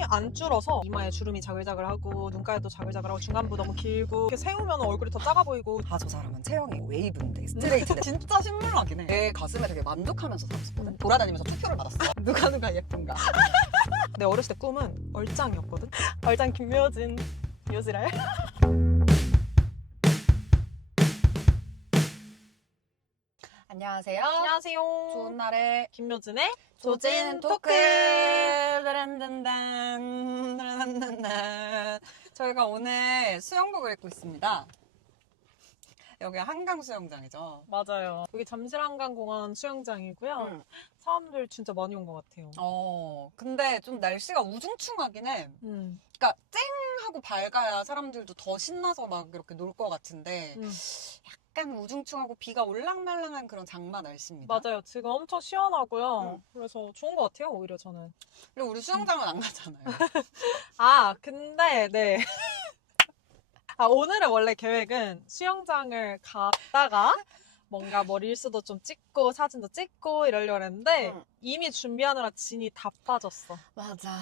주름이 안 줄어서 이마에 주름이 자글자글하고 눈가에도 자글자글하고 중간부 너무 길고 이렇게 세우면 얼굴이 더 작아 보이고. 아, 저 사람은 체형이 웨이브인데 스트레이트인데 진짜 신물나긴 해. 내 가슴에 되게 만족하면서 살았었거든. 돌아다니면서 투표를 받았어. 누가 예쁜가. 내 어렸을 때 꿈은 얼짱이었거든. 얼짱 김묘진 묘지랄. 안녕하세요. 안녕하세요. 좋은 날에 김묘진의 조진 토크. 저희가 오늘 수영복을 입고 있습니다. 여기 한강 수영장이죠. 맞아요. 여기 잠실한강공원 수영장이고요. 사람들 진짜 많이 온 것 같아요. 근데 좀 날씨가 우중충하긴 해. 그러니까 쨍하고 밝아야 사람들도 더 신나서 막 이렇게 놀 것 같은데 약간 우중충하고 비가 올랑말랑한 그런 장마 날씨입니다. 맞아요. 지금 엄청 시원하고요. 그래서 좋은 것 같아요, 오히려 저는. 그리고 우리 수영장은 안 가잖아요. 아, 근데, 네. 오늘의 원래 계획은 수영장을 갔다가 뭔가 뭐 릴스도 좀 찍고 사진도 찍고 이러려고 했는데 이미 준비하느라 진이 다 빠졌어. 맞아.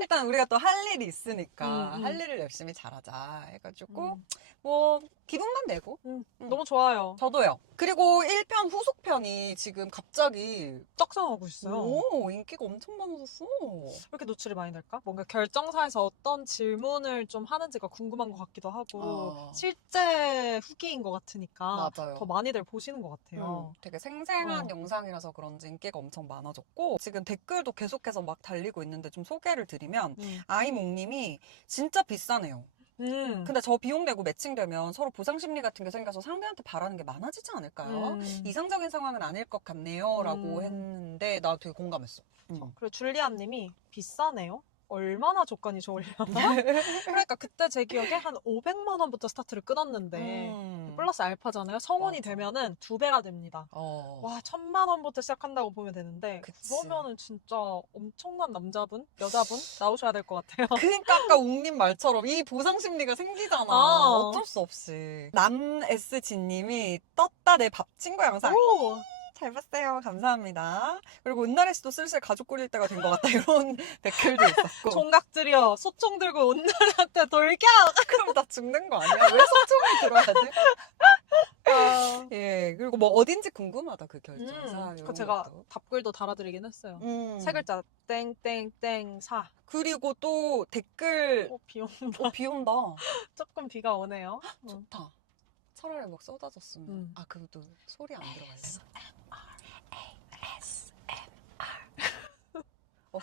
일단 우리가 또 할 일이 있으니까 할 일을 열심히 잘하자 해가지고 뭐 기분만 내고 너무 좋아요. 저도요. 그리고 1편 후속편이 지금 갑자기 떡상하고 있어요. 오, 인기가 엄청 많아졌어. 왜 이렇게 노출이 많이 될까? 뭔가 결정사에서 어떤 질문을 좀 하는지가 궁금한 것 같기도 하고 실제 후기인 것 같으니까 맞아요. 더 많이들 보시는 것 같아요. 되게 생생한 영상이라서 그런지 인기가 엄청 많아졌고 지금 댓글도 계속해서 막 달리고 있는데 좀 소개를 드리면 아이몽님이 진짜 비싸네요. 근데 저 비용 내고 매칭되면 서로 보상 심리 같은 게 생겨서 상대한테 바라는 게 많아지지 않을까요? 이상적인 상황은 아닐 것 같네요 라고 했는데 나 되게 공감했어. 그리고 줄리안님이 비싸네요? 얼마나 조건이 좋으려나? 그러니까 그때 제 기억에 한 500만 원부터 스타트를 끊었는데 플러스 알파잖아요. 성원이 되면은 2배가 됩니다. 와, 1000만 원부터 시작한다고 보면 되는데 그러면은 진짜 엄청난 남자분, 여자분 나오셔야 될 것 같아요. 그러니까 아까 웅님 말처럼 이 보상 심리가 생기잖아. 어쩔 수 없이. 남SG님이 떴다 내 밥 친구 영상. 오! 잘 봤어요. 감사합니다. 그리고 은나래 씨도 슬슬 가족 꾸릴 때가 된 것 같다. 이런 댓글도 있었고. 총각 들여 소총 들고 온나라한테 돌격! 그럼 나 죽는 거 아니야? 왜 소총을 들어야 돼? 예. 그리고 뭐 어딘지 궁금하다. 그 결정사. 그 제가 답글도 달아드리긴 했어요. 세 글자 땡땡땡 사. 그리고 또 댓글 비 온다. 비 온다. 조금 비가 오네요. 좋다. 차라리 막 쏟아졌으면. 아, 그것도 소리 안 들어가요.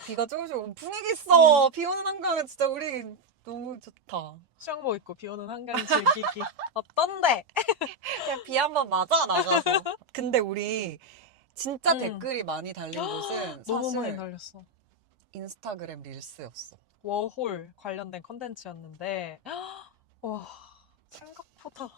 비가 조금씩 분위기 있어. 비 오는 한강은 진짜 우리 너무 좋다. 수영복 입고 비 오는 한강 즐기기. 어떤데? 그냥 비 한번 맞아 나가서. 근데 우리 진짜 댓글이 많이 달린 곳은 너무 사실 많이 달렸어. 인스타그램 릴스였어. 워홀 관련된 컨텐츠였는데 와, 생각보다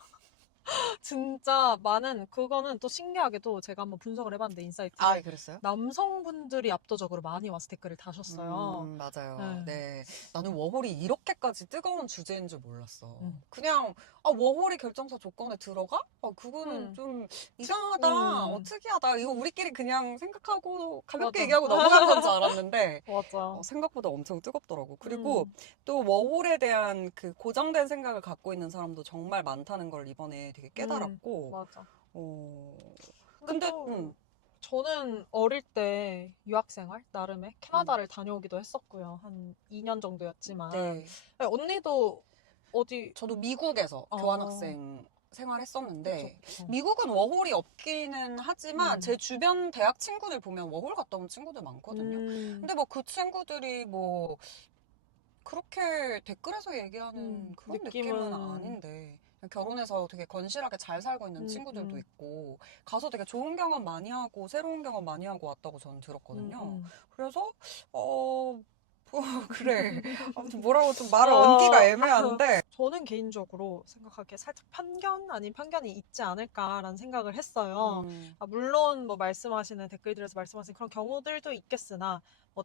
진짜 많은. 그거는 또 신기하게도 제가 한번 분석을 해봤는데 인사이트에 그랬어요? 남성분들이 압도적으로 많이 와서 댓글을 다셨어요. 맞아요. 네. 나는 워홀이 이렇게까지 뜨거운 주제인 줄 몰랐어. 그냥 워홀이 결정사 조건에 들어가? 그거는 좀 이상하다. 특이하다. 이거 우리끼리 그냥 생각하고 가볍게 얘기하고 넘어간 건 줄 알았는데 맞아. 생각보다 엄청 뜨겁더라고. 그리고 또 워홀에 대한 그 고정된 생각을 갖고 있는 사람도 정말 많다는 걸 이번에 되게 깨달았고. 맞아. 근데 저는 어릴 때 유학생활 나름의 캐나다를 다녀오기도 했었고요. 한 2년 정도였지만. 네. 언니도 어디? 저도 미국에서 교환학생 생활했었는데 그쵸. 미국은 워홀이 없기는 하지만 제 주변 대학 친구들 보면 워홀 갔다 온 친구들 많거든요. 근데 뭐 그 친구들이 뭐 그렇게 댓글에서 얘기하는 그런 느낌은 아닌데 결혼해서 되게 건실하게 잘 살고 있는 친구들도 있고 가서 되게 좋은 경험 많이 하고 새로운 경험 많이 하고 왔다고 저는 들었거든요. 그래서 그래. 아무튼 뭐라고 좀 말을 얹기가 애매한데 저는 개인적으로 생각하기에 살짝 편견 아닌 편견이 있지 않을까라는 생각을 했어요. 물론 뭐 말씀하시는 댓글들에서 말씀하신 그런 경우들도 있겠으나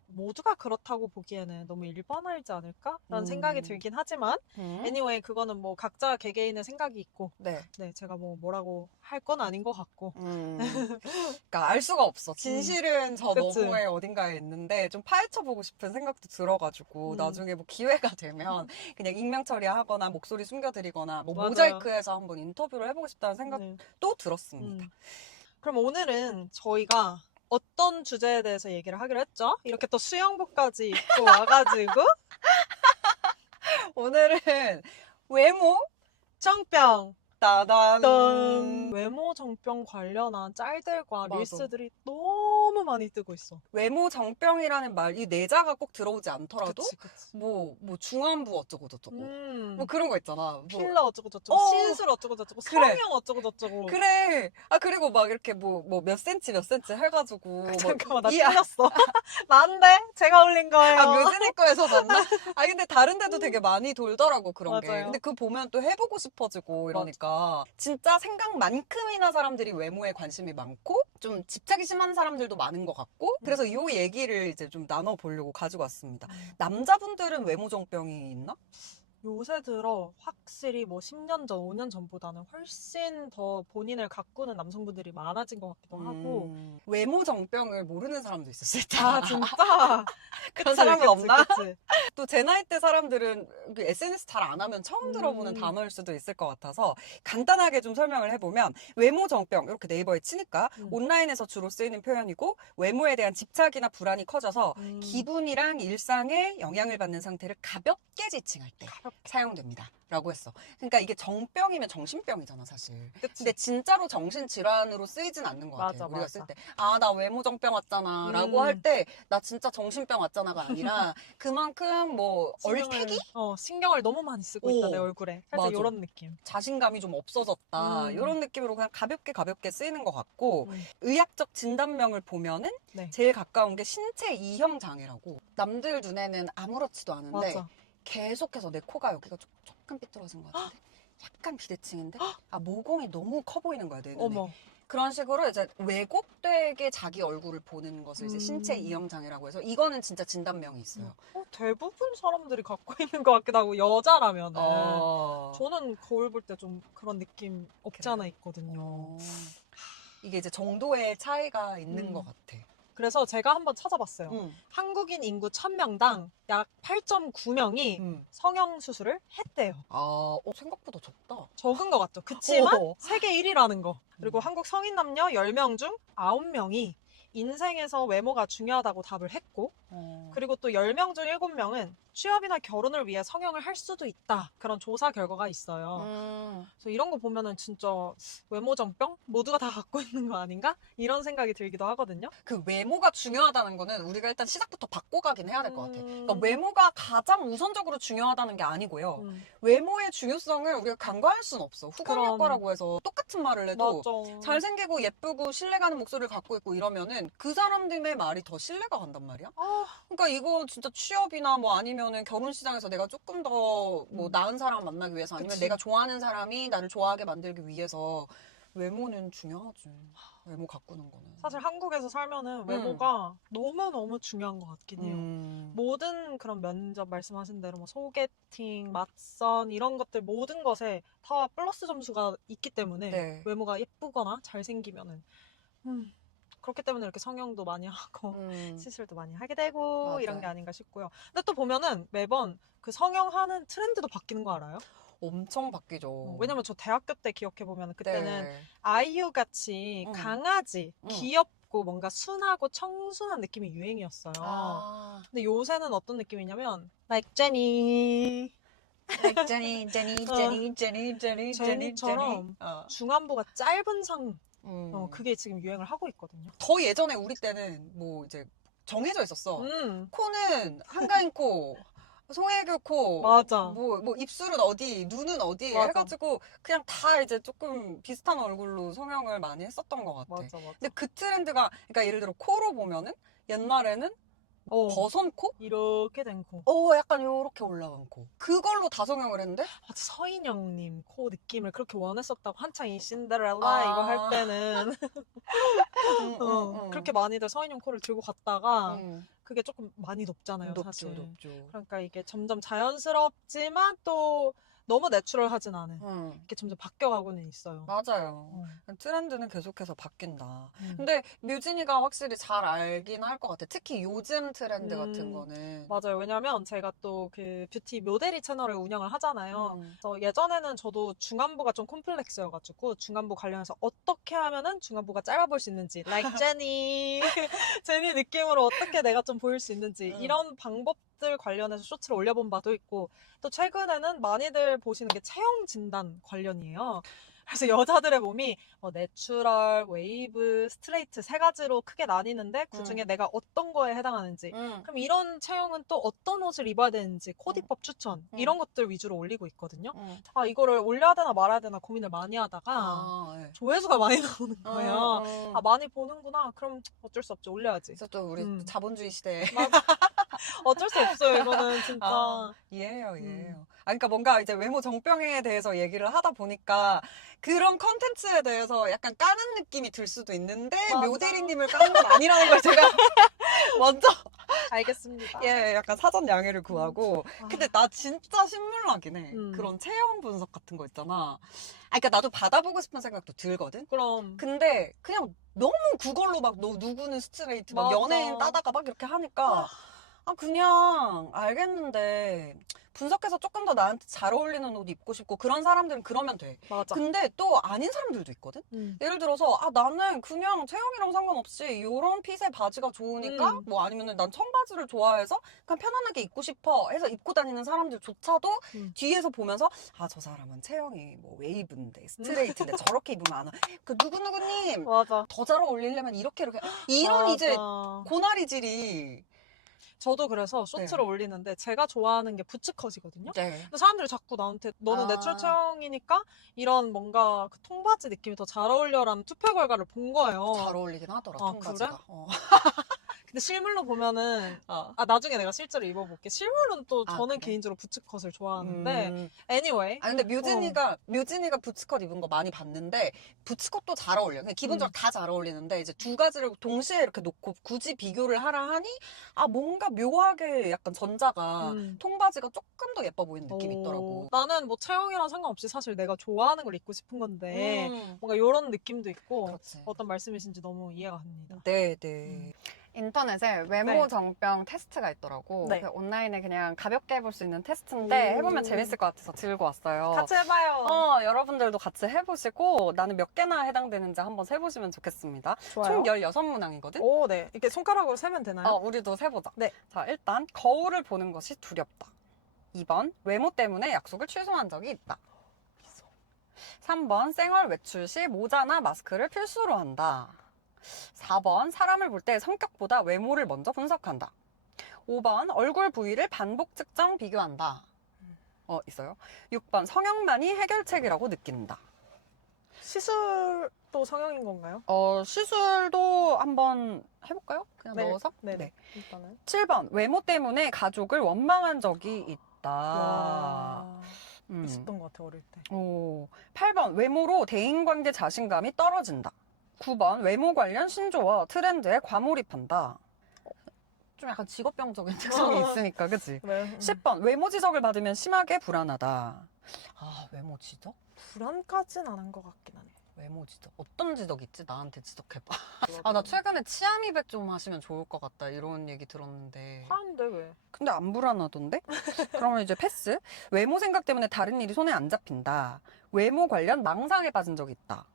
모두가 그렇다고 보기에는 너무 일반화이지 않을까라는 생각이 들긴 하지만 anyway 그거는 뭐 각자 개개인의 생각이 있고 네. 네 제가 뭐 뭐라고 할 건 아닌 것 같고 그러니까 알 수가 없어. 진실은 저 그치. 너머에 어딘가에 있는데 좀 파헤쳐보고 싶은 생각도 들어가지고 나중에 뭐 기회가 되면 그냥 익명 처리하거나 목소리 숨겨드리거나 뭐 맞아요. 모자이크해서 한번 인터뷰를 해보고 싶다는 네. 생각도 들었습니다. 그럼 오늘은 저희가 어떤 주제에 대해서 얘기를 하기로 했죠? 이렇게 또 수영복까지 입고 와가지고 오늘은 외모 정병 따단 외모 정병 관련한 짤들과 맞아. 릴스들이 너무 많이 뜨고 있어. 외모 정병이라는 말, 이 내자가 꼭 들어오지 않더라도 그치. 뭐 중안부 어쩌고 저쩌고 뭐 그런 거 있잖아. 뭐 필러 어쩌고 저쩌고 신술 어쩌고 저쩌고 그래. 성형 어쩌고 저쩌고 그래. 아 그리고 막 이렇게 뭐 몇 센치 해가지고 잠깐만 나 이 틀렸어. 난데 제가 올린 거예요. 아, 뮤즈니커에서 났나? 아, 근데 다른 데도 되게 많이 돌더라고, 그런 게. 맞아요. 근데 그거 보면 또 해보고 싶어지고 이러니까. 진짜 생각만큼이나 사람들이 외모에 관심이 많고, 좀 집착이 심한 사람들도 많은 것 같고, 그래서 이 얘기를 이제 좀 나눠보려고 가지고 왔습니다. 남자분들은 외모 정병이 있나? 요새 들어 확실히 뭐 10년 전, 5년 전보다는 훨씬 더 본인을 가꾸는 남성분들이 많아진 것 같기도 하고. 외모 정병을 모르는 사람도 있을 수 있다. 아, 진짜? 그런 사람은 없나? 그치. 또 제 나이 때 사람들은 SNS 잘 안 하면 처음 들어보는 단어일 수도 있을 것 같아서 간단하게 좀 설명을 해보면 외모 정병 이렇게 네이버에 치니까 온라인에서 주로 쓰이는 표현이고 외모에 대한 집착이나 불안이 커져서 기분이랑 일상에 영향을 받는 상태를 가볍게 지칭할 때 사용됩니다. 라고 했어. 그러니까 이게 정병이면 정신병이잖아, 사실. 그치. 근데 진짜로 정신질환으로 쓰이진 않는 것 같아. 맞아, 우리가 맞아. 쓸 때. 아, 나 외모 정병 왔잖아. 라고 할 때, 나 진짜 정신병 왔잖아가 아니라, 그만큼 뭐, 얼태기? 신경을 너무 많이 쓰고 있다, 내 얼굴에. 살짝 맞아. 이런 느낌. 자신감이 좀 없어졌다. 음. 이런 느낌으로 그냥 가볍게 쓰이는 것 같고, 의학적 진단명을 보면은, 네. 제일 가까운 게 신체 이형 장애라고. 남들 눈에는 아무렇지도 않은데, 맞아. 계속해서 내 코가 여기가 조금 삐뚤어진 것 같은데 약간 비대칭인데 아 모공이 너무 커 보이는 거야 내 눈에. 어머. 그런 식으로 이제 왜곡되게 자기 얼굴을 보는 것을 이제 신체 이형 장애라고 해서 이거는 진짜 진단명이 있어요. 대부분 사람들이 갖고 있는 것 같기도 하고 여자라면은 어. 저는 거울 볼 때 좀 그런 느낌 없지 않아 있거든요. 이게 이제 정도의 차이가 있는 것 같아. 그래서 제가 한번 찾아봤어요. 한국인 인구 1000명당 약 8.9명이 성형수술을 했대요. 아, 생각보다 적다. 적은 것 같죠. 그치만 세계 1위라는 거. 그리고 한국 성인 남녀 10명 중 9명이 인생에서 외모가 중요하다고 답을 했고, 그리고 또 10명 중 7명은 취업이나 결혼을 위해 성형을 할 수도 있다. 그런 조사 결과가 있어요. 그래서 이런 거 보면은 진짜 외모정병? 모두가 다 갖고 있는 거 아닌가? 이런 생각이 들기도 하거든요. 그 외모가 중요하다는 거는 우리가 일단 시작부터 바꿔가긴 해야 될 것 같아. 그러니까 외모가 가장 우선적으로 중요하다는 게 아니고요. 외모의 중요성을 우리가 간과할 수는 없어. 후광효과라고 해서 똑같은 말을 해도 맞아. 잘생기고 예쁘고 신뢰가는 목소리를 갖고 있고 이러면은 그 사람들의 말이 더 신뢰가 간단 말이야. 그러니까 이거 진짜 취업이나 뭐 아니면은 결혼 시장에서 내가 조금 더 뭐 나은 사람 만나기 위해서 아니면 그치. 내가 좋아하는 사람이 나를 좋아하게 만들기 위해서 외모는 중요하지. 외모 가꾸는 거는. 사실 한국에서 살면은 외모가 너무너무 중요한 것 같긴 해요. 모든 그런 면접 말씀하신 대로 뭐 소개팅, 맞선 이런 것들 모든 것에 다 플러스 점수가 있기 때문에 외모가 예쁘거나 잘생기면은 그렇기 때문에 이렇게 성형도 많이 하고 시술도 많이 하게 되고 맞아요. 이런 게 아닌가 싶고요. 근데 또 보면은 매번 그 성형하는 트렌드도 바뀌는 거 알아요? 엄청 바뀌죠. 왜냐면 저 대학교 때 기억해보면 그때는 네. 아이유 같이 강아지, 귀엽고 뭔가 순하고 청순한 느낌이 유행이었어요. 근데 요새는 어떤 느낌이냐면 like Jenny 제니처럼 중안부가 짧은 상 그게 지금 유행을 하고 있거든요. 더 예전에 우리 때는 뭐 이제 정해져 있었어. 코는 한가인 코, 송혜교 코, 맞아. 뭐 입술은 어디, 눈은 어디 맞아. 해가지고 그냥 다 이제 조금 비슷한 얼굴로 성형을 많이 했었던 것 같아. 맞아. 근데 그 트렌드가 그러니까 예를 들어 코로 보면은 옛날에는 버선 코? 이렇게 된 코. 약간 요렇게 올라간 코. 그걸로 다 성형을 했는데? 아, 서인영님 코 느낌을 그렇게 원했었다고 한창 이 신데렐라 아. 이거 할 때는 그렇게 많이들 서인영 코를 들고 갔다가 그게 조금 많이 높잖아요, 사실. 높죠. 그러니까 이게 점점 자연스럽지만 또 너무 내추럴하진 않은 이렇게 점점 바뀌어가고는 있어요. 맞아요. 트렌드는 계속해서 바뀐다. 음. 근데 뮤진이가 확실히 잘 알긴 할 것 같아. 특히 요즘 트렌드 같은 거는. 맞아요. 왜냐면 제가 또 그 뷰티 모델이 채널을 운영을 하잖아요. 음. 그래서 예전에는 저도 중안부가 좀 콤플렉스여가지고 중안부 관련해서 어떻게 하면은 중안부가 짧아 보일 수 있는지 like 제니 제니 느낌으로 어떻게 내가 좀 보일 수 있는지 이런 방법들 관련해서 쇼츠를 올려본 바도 있고 또 최근에는 많이들 보시는 게 체형 진단 관련이에요. 그래서 여자들의 몸이 내추럴, 웨이브, 스트레이트 세 가지로 크게 나뉘는데 그중에 내가 어떤 거에 해당하는지 그럼 이런 체형은 또 어떤 옷을 입어야 되는지 코디법 추천 이런 것들 위주로 올리고 있거든요. 아 이거를 올려야 되나 말아야 되나 고민을 많이 하다가 네. 조회수가 많이 나오는 거예요. 아 많이 보는구나. 그럼 어쩔 수 없지 올려야지. 그래서 또 우리 자본주의 시대에 어쩔 수 없어요 이거는 진짜. 이해해요. 그러니까 뭔가 이제 외모 정병에 대해서 얘기를 하다 보니까 그런 컨텐츠에 대해서 약간 까는 느낌이 들 수도 있는데 맞아. 묘대리님을 까는 건 아니라는 걸 제가 먼저 알겠습니다. 약간 사전 양해를 구하고. 근데 나 진짜 신물나긴 해. 그런 체형 분석 같은 거 있잖아. 그러니까 나도 받아보고 싶은 생각도 들거든. 그럼. 근데 그냥 너무 그걸로 막 누구는 스트레이트 막 맞아. 연예인 따다가 막 이렇게 하니까 그냥 알겠는데 분석해서 조금 더 나한테 잘 어울리는 옷 입고 싶고 그런 사람들은 그러면 돼. 맞아. 근데 또 아닌 사람들도 있거든? 예를 들어서 나는 그냥 체형이랑 상관없이 이런 핏의 바지가 좋으니까 뭐 아니면은 난 청바지를 좋아해서 그냥 편안하게 입고 싶어 해서 입고 다니는 사람들조차도 뒤에서 보면서 저 사람은 체형이 뭐 웨이브인데 스트레이트인데 저렇게 입으면 안 와. 그 누구누구님 맞아. 더 잘 어울리려면 이렇게 이런 맞아. 이제 고나리질이. 저도 그래서 쇼츠를 올리는데 제가 좋아하는 게 부츠컷이거든요. 네. 근데 사람들이 자꾸 나한테 너는 내추럴 체형이니까 이런 뭔가 그 통바지 느낌이 더 잘 어울려라는 투표 결과를 본 거예요. 잘 어울리긴 하더라, 아, 통바지가. 근데 실물로 보면은 나중에 내가 실제로 입어볼게. 실물은 또 저는 그래? 개인적으로 부츠컷을 좋아하는데 anyway. 근데 뮤진이가 부츠컷 입은 거 많이 봤는데 부츠컷도 잘 어울려. 그냥 기본적으로 다 잘 어울리는데 이제 두 가지를 동시에 이렇게 놓고 굳이 비교를 하라 하니 뭔가 묘하게 약간 전자가 통바지가 조금 더 예뻐 보이는 느낌이 있더라고. 나는 뭐 체형이랑 상관없이 사실 내가 좋아하는 걸 입고 싶은 건데 뭔가 이런 느낌도 있고 그렇지. 어떤 말씀이신지 너무 이해가 갑니다. 네. 인터넷에 외모 정병 테스트가 있더라고. 네. 온라인에 그냥 가볍게 해볼 수 있는 테스트인데 해보면 재밌을 것 같아서 들고 왔어요. 같이 해봐요. 여러분들도 같이 해보시고 나는 몇 개나 해당되는지 한번 세보시면 좋겠습니다. 좋아요. 총 16문항이거든? 오, 네. 이렇게 손가락으로 세면 되나요? 우리도 세보자. 네. 자, 일단 거울을 보는 것이 두렵다. 2번, 외모 때문에 약속을 취소한 적이 있다. 3번, 생얼 외출 시 모자나 마스크를 필수로 한다. 4번, 사람을 볼 때 성격보다 외모를 먼저 분석한다. 5번, 얼굴 부위를 반복 측정 비교한다. 있어요. 6번, 성형만이 해결책이라고 느낀다. 시술도 성형인 건가요? 시술도 한번 해볼까요? 그냥 넣어서? 네. 일단은. 7번, 외모 때문에 가족을 원망한 적이 있다. 있었던 것 같아, 어릴 때. 8번, 외모로 대인관계 자신감이 떨어진다. 9번, 외모 관련 신조어, 트렌드에 과몰입한다. 좀 약간 직업병적인 특성이 있으니까, 그치? 네. 10번, 외모 지적을 받으면 심하게 불안하다. 외모 지적? 불안까진 안 한 것 같긴 하네. 외모 지적. 어떤 지적 있지? 나한테 지적해봐. 나 최근에 치아미백 좀 하시면 좋을 것 같다. 이런 얘기 들었는데. 하는데 왜? 근데 안 불안하던데? 그러면 이제 패스. 외모 생각 때문에 다른 일이 손에 안 잡힌다. 외모 관련 망상에 빠진 적이 있다.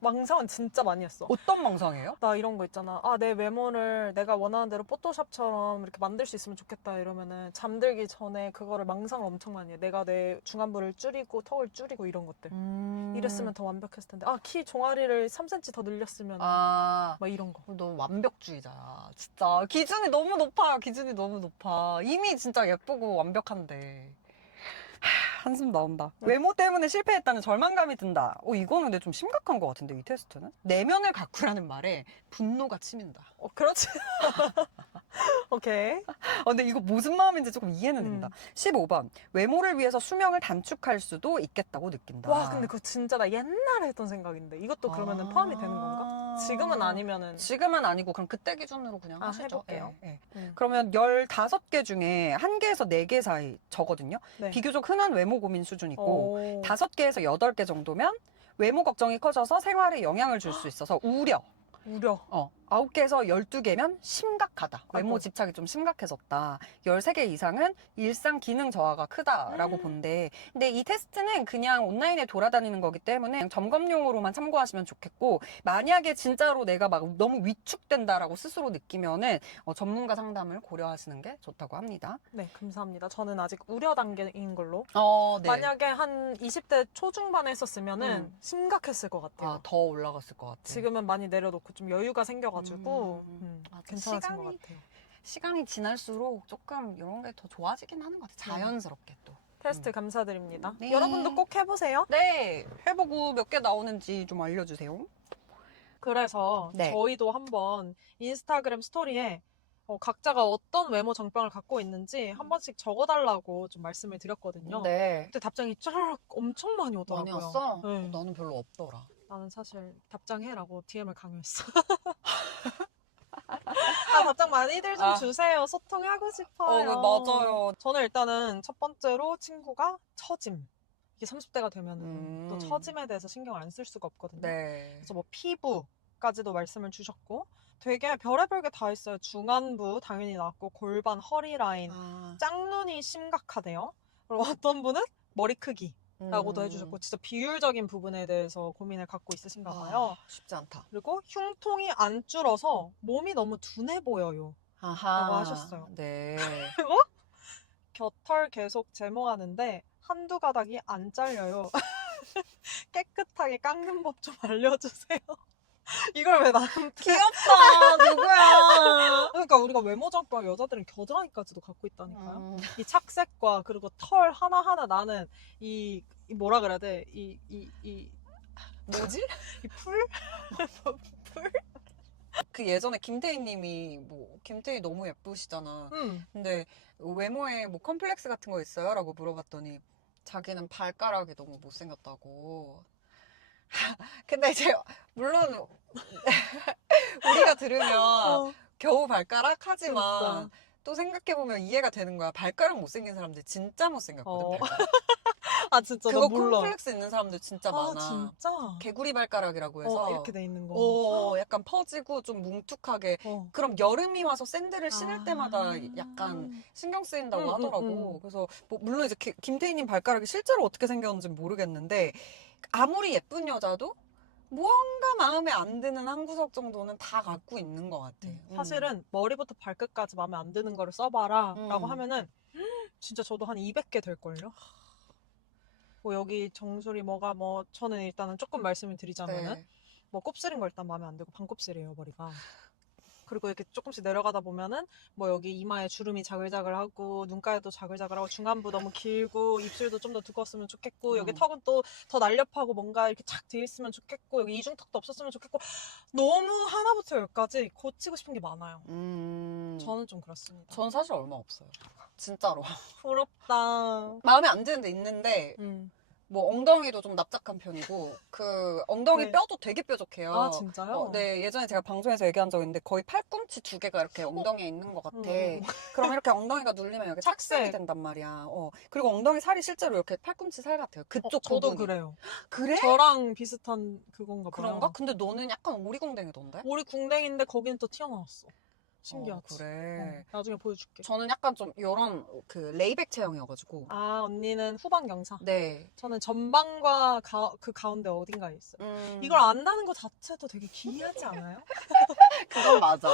망상은 진짜 많이 했어. 어떤 망상이에요? 나 이런 거 있잖아. 내 외모를 내가 원하는 대로 포토샵처럼 이렇게 만들 수 있으면 좋겠다 이러면은 잠들기 전에 그거를 망상을 엄청 많이 해. 내가 내 중안부를 줄이고 턱을 줄이고 이런 것들. 이랬으면 더 완벽했을 텐데. 키 종아리를 3cm 더 늘렸으면 막 이런 거. 너 완벽주의자야. 진짜 기준이 너무 높아. 이미 진짜 예쁘고 완벽한데. 한숨 나온다. 외모 때문에 실패했다는 절망감이 든다. 이거는 근데 좀 심각한 것 같은데, 이 테스트는? 내면을 가꾸라는 말에 분노가 치민다. 그렇지. 오케이. 근데 이거 무슨 마음인지 조금 이해는 된다. 15번. 외모를 위해서 수명을 단축할 수도 있겠다고 느낀다. 와, 근데 그거 진짜 나 옛날에 했던 생각인데. 이것도 그러면은 포함이 되는 건가? 지금은 아니면은. 지금은 아니고 그럼 그때 기준으로 그냥 하시죠. 해볼게요. 예, 예. 그러면 15개 중에 1개에서 4개 사이 저거든요. 네. 비교적 흔한 외모 고민 수준이고 오. 5개에서 8개 정도면 외모 걱정이 커져서 생활에 영향을 줄 수 있어서 우려. 9개에서 12개면 심각하다. 외모 아이고. 집착이 좀 심각해졌다. 13개 이상은 일상 기능 저하가 크다라고 본대. 근데 이 테스트는 그냥 온라인에 돌아다니는 거기 때문에 점검용으로만 참고하시면 좋겠고, 만약에 진짜로 내가 막 너무 위축된다라고 스스로 느끼면은 전문가 상담을 고려하시는 게 좋다고 합니다. 네, 감사합니다. 저는 아직 우려 단계인 걸로. 네. 만약에 한 20대 초중반에 했었으면은 심각했을 것 같아요. 더 올라갔을 것 같아요. 지금은 많이 내려놓고 좀 여유가 생겨가지고 맞아. 괜찮아진 것 같아요. 시간이 지날수록 조금 이런 게 더 좋아지긴 하는 것 같아요. 자연스럽게 또. 테스트 감사드립니다. 네. 여러분도 꼭 해보세요. 네. 해보고 몇 개 나오는지 좀 알려주세요. 그래서 네. 저희도 한번 인스타그램 스토리에 각자가 어떤 외모 정병을 갖고 있는지 한 번씩 적어달라고 좀 말씀을 드렸거든요. 네. 그때 답장이 쫙 엄청 많이 오더라고요. 많이 왔어? 네. 나는 별로 없더라. 나는 사실 답장해라고 DM을 강요했어. 답장 많이들 좀 주세요. 소통하고 싶어요. 맞아요. 저는 일단은 첫 번째로 친구가 처짐. 이게 30대가 되면 또 처짐에 대해서 신경 안 쓸 수가 없거든요. 네. 그래서 뭐 피부까지도 말씀을 주셨고 되게 별의별 게 다 있어요. 중안부 당연히 나왔고 골반, 허리 라인, 짝눈이 심각하대요. 그리고 어떤 분은 머리 크기. 라고도 해주셨고 진짜 비율적인 부분에 대해서 고민을 갖고 있으신가 봐요. 쉽지 않다. 그리고 흉통이 안 줄어서 몸이 너무 둔해 보여요. 라고 하셨어요. 네. 그리고 곁털 계속 제모하는데 한두 가닥이 안 잘려요. 깨끗하게 깎는 법 좀 알려주세요. 이걸 왜 나한테? 귀엽다. 누구야? 그러니까 우리가 외모 정병 여자들은 겨드랑이까지도 갖고 있다니까요. 이 착색과 그리고 털 하나하나 나는 이 뭐라 그래야 돼? 뭐지? 이 풀? 풀? 그 예전에 김태희 님이 김태희 너무 예쁘시잖아. 근데 외모에 뭐 컴플렉스 같은 거 있어요? 라고 물어봤더니 자기는 발가락이 너무 못생겼다고. 근데 이제 물론 우리가 들으면 겨우 발가락 하지만 진짜. 또 생각해보면 이해가 되는 거야. 발가락 못생긴 사람들 진짜 못생겼거든. 발가락. 아 진짜 그거 나 몰라. 콤플렉스 있는 사람들 진짜 많아. 진짜? 개구리 발가락이라고 해서 이렇게 돼 있는 거. 약간 퍼지고 좀 뭉툭하게. 그럼 여름이 와서 샌들을 신을 때마다 약간 신경 쓰인다고 하더라고. 그래서 물론 이제 김태희님 발가락이 실제로 어떻게 생겼는지 모르겠는데 아무리 예쁜 여자도 무언가 마음에 안 드는 한 구석 정도는 다 갖고 있는 것 같아. 사실은 머리부터 발끝까지 마음에 안 드는 거를 써봐라 라고 하면은 진짜 저도 한 200개 될걸요? 뭐 여기 정수리 뭐가 저는 일단은 조금 말씀을 드리자면은 뭐 곱슬인 거 일단 마음에 안 들고 반곱슬이에요 머리가. 그리고 이렇게 조금씩 내려가다 보면은 뭐 여기 이마에 주름이 자글자글하고 눈가에도 자글자글하고 중안부 너무 길고 입술도 좀 더 두꺼웠으면 좋겠고 여기 턱은 또 더 날렵하고 뭔가 이렇게 착 돼 있으면 좋겠고 여기 이중턱도 없었으면 좋겠고 너무 하나부터 열까지 고치고 싶은 게 많아요. 저는 좀 그렇습니다. 전 사실 얼마 없어요. 진짜로. 부럽다. 마음에 안 드는데 있는데 뭐 엉덩이도 좀 납작한 편이고 그 엉덩이 뼈도 되게 뾰족해요. 아 진짜요? 네, 예전에 제가 방송에서 얘기한 적 있는데 거의 팔꿈치 2개가 이렇게 엉덩이에 있는 것 같아. 그럼 이렇게 엉덩이가 눌리면 여기 착색이 된단 말이야. 그리고 엉덩이 살이 실제로 이렇게 팔꿈치 살 같아요. 그쪽 저도 부분이. 그래요. 그래? 저랑 비슷한 그건가 봐요. 그런가? 근데 너는 약간 오리궁뎅이던데? 우리 궁뎅인데 거기는 또 튀어나왔어. 신기하지? 그래. 나중에 보여줄게. 저는 약간 좀 이런 그 레이백 체형이어가지고. 아 언니는 후방 경사. 네. 저는 전방과 그 가운데 어딘가에 있어요. 이걸 안다는 것 자체도 되게 기이하지 않아요? 그건 맞아.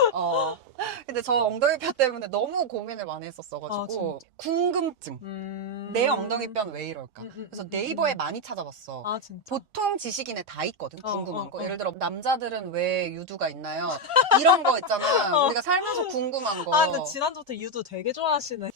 근데 저 엉덩이뼈 때문에 너무 고민을 많이 했었어가지고 궁금증. 내 엉덩이뼈는 왜 이럴까? 그래서 네이버에 많이 찾아봤어. 아 진짜? 보통 지식인에 다 있거든. 궁금한 거. 예를 들어 남자들은 왜 유두가 있나요? 이런 거 있잖아. 우리가 살면서 궁금한 거. 아 근데 지난주부터 유두 되게 좋아하시네.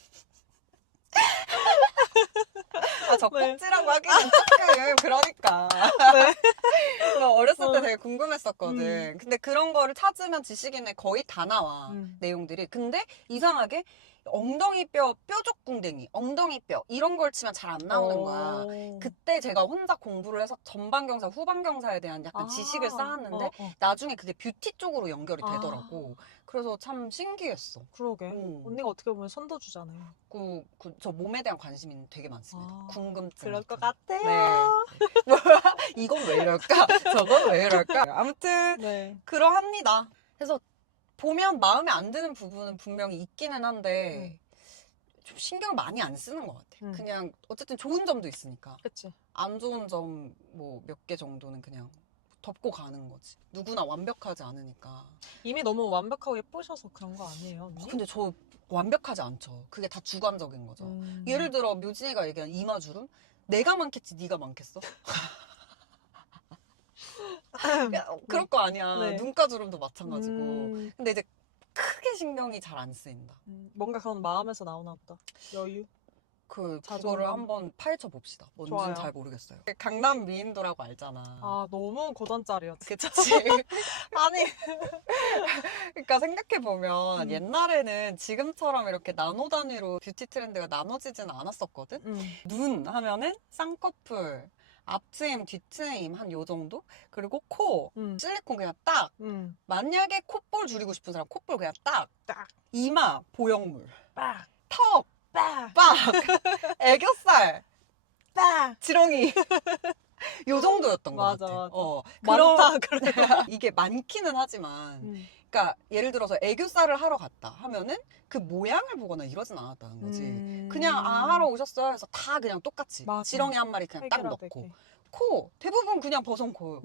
아, 젖꼭지라고 하기는 조금 그러니까. 네. 어렸을 때 되게 궁금했었거든. 음. 근데 그런 거를 찾으면 지식인에 거의 다 나와, 내용들이. 근데 이상하게 엉덩이뼈, 뾰족궁뎅이, 엉덩이뼈 이런 걸 치면 잘 안 나오는 거야. 그때 제가 혼자 공부를 해서 전반경사, 후반경사에 대한 약간 지식을 쌓았는데 나중에 그게 뷰티 쪽으로 연결이 되더라고. 그래서 참 신기했어. 그러게. 언니가 어떻게 보면 선도주잖아요. 저 몸에 대한 관심이 되게 많습니다. 궁금증. 그럴 것 같은. 같아요. 네. 이건 왜 이럴까? 저건 왜 이럴까? 아무튼 네. 그러합니다. 그래서 보면 마음에 안 드는 부분은 분명히 있기는 한데 좀 신경을 많이 안 쓰는 것 같아. 그냥 어쨌든 좋은 점도 있으니까. 그치. 안 좋은 점 뭐 몇 개 정도는 그냥 덮고 가는 거지. 누구나 완벽하지 않으니까. 이미 너무 완벽하고 예쁘셔서 그런 거 아니에요, 언니? 근데 저 완벽하지 않죠. 그게 다 주관적인 거죠. 예를 들어 묘진이가 얘기한 이마주름? 내가 많겠지 네가 많겠어? 그럴 거 아니야. 네. 눈가주름도 마찬가지고. 근데 이제 크게 신경이 잘 안 쓰인다. 뭔가 그런 마음에서 나오나 보다. 여유? 그거를 자존감? 한번 파헤쳐 봅시다. 뭔지는 좋아요. 잘 모르겠어요. 강남 미인도라고 알잖아. 아, 너무 고전짜리였지. 그치? 아니. 그러니까 생각해보면 옛날에는 지금처럼 이렇게 나노 단위로 뷰티 트렌드가 나눠지지는 않았었거든? 눈 하면은 쌍꺼풀, 앞트임, 뒤트임 한 요 정도? 그리고 코, 실리콘 그냥 딱. 만약에 콧볼 줄이고 싶은 사람 콧볼 그냥 딱. 딱. 이마, 보형물. 빡. 턱, 빡. 빡. 애교살, 빡. 지렁이. 요 정도였던 것 맞아, 같아. 맞아. 많다, 그래. 이게 많기는 하지만, 그러니까 예를 들어서 애교살을 하러 갔다 하면은 그 모양을 보거나 이러진 않았다는 거지. 그냥 하러 오셨어요 해서 다 그냥 똑같이. 맞아. 지렁이 한 마리 그냥 딱 넣고. 코, 대부분 그냥 버선 코.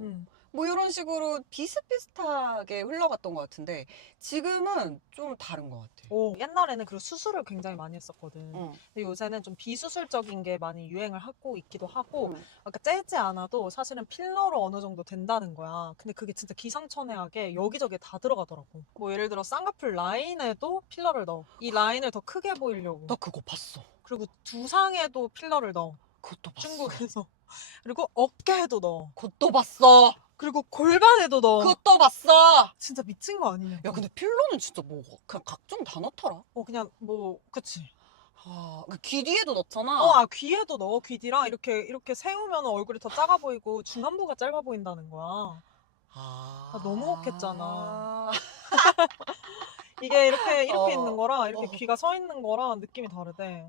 뭐 이런 식으로 비슷비슷하게 흘러갔던 것 같은데 지금은 좀 다른 것 같아. 옛날에는 그리고 수술을 굉장히 많이 했었거든. 근데 요새는 좀 비수술적인 게 많이 유행을 하고 있기도 하고, 그러니까 째지 않아도 사실은 필러로 어느 정도 된다는 거야. 근데 그게 진짜 기상천외하게 여기저기 다 들어가더라고. 뭐 예를 들어 쌍꺼풀 라인에도 필러를 넣어. 이 라인을 더 크게 보이려고. 나 그거 봤어. 그리고 두상에도 필러를 넣어. 그것도 봤어. 중국에서. 그리고 어깨에도 넣어. 그것도 봤어. 그리고 골반에도 넣어. 그것도 봤어. 진짜 미친 거 아니냐. 야 근데 필러는 진짜 뭐 그냥 각종 다 넣더라. 그냥 뭐 그치. 귀 뒤에도 넣잖아. 귀에도 넣어. 귀 뒤랑 이렇게 세우면 얼굴이 더 작아 보이고 중안부가 짧아 보인다는 거야. 너무 혹했잖아. 이게 이렇게 있는 거랑 이렇게 귀가 서 있는 거랑 느낌이 다르대.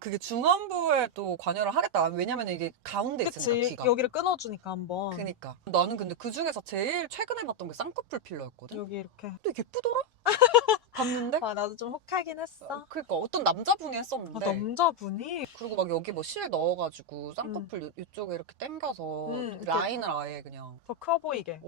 그게 중안부에 또 관여를 하겠다. 왜냐면 이게 가운데 있으니까 그치. 귀가. 여기를 끊어주니까 한번. 그니까. 나는 근데 그 중에서 제일 최근에 봤던 게 쌍꺼풀 필러였거든. 여기 이렇게. 근데 예쁘더라? 봤는데? 나도 좀 혹하긴 했어. 그러니까 어떤 남자분이 했었는데. 남자분이? 그리고 막 여기 뭐 실 넣어가지고 쌍꺼풀 이쪽에 이렇게 당겨서 라인을 아예 그냥. 더 커 보이게.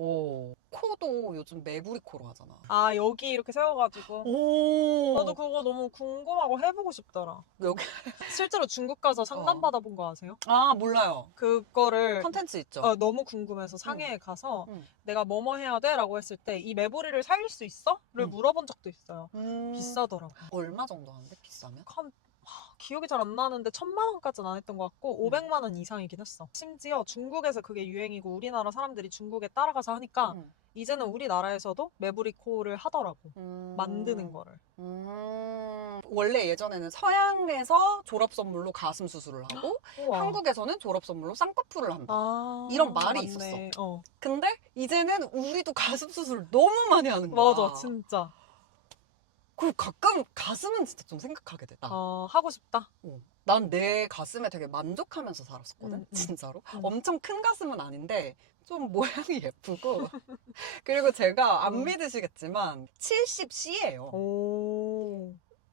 코도 요즘 매부리 코로 하잖아. 여기 이렇게 세워가지고. 나도 그거 너무 궁금하고 해보고 싶더라. 여기. 실제로 중국 가서 상담 받아본 거 아세요? 몰라요. 그거를 컨텐츠 있죠. 너무 궁금해서 상해에 가서 내가 뭐뭐 해야 돼? 라고 했을 때 이 매부리를 살릴 수 있어? 를 물어본 적도 있어요. 비싸더라고. 얼마 정도 하는데 비싸면? 기억이 잘 안 나는데 1,000만 원까지는 안 했던 것 같고 500만 원 이상이긴 했어. 심지어 중국에서 그게 유행이고 우리나라 사람들이 중국에 따라가서 하니까 이제는 우리나라에서도 매부리 코를 하더라고. 만드는 거를. 원래 예전에는 서양에서 졸업 선물로 가슴 수술을 하고 한국에서는 졸업 선물로 쌍꺼풀을 한다. 이런 말이 맞네. 있었어. 근데 이제는 우리도 가슴 수술을 너무 많이 하는 거야. 맞아, 진짜. 그리고 가끔 가슴은 진짜 좀 생각하게 돼. 하고 싶다. 난 내 가슴에 되게 만족하면서 살았었거든. 진짜로. 엄청 큰 가슴은 아닌데 좀 모양이 예쁘고 그리고 제가 안 믿으시겠지만 70C예요.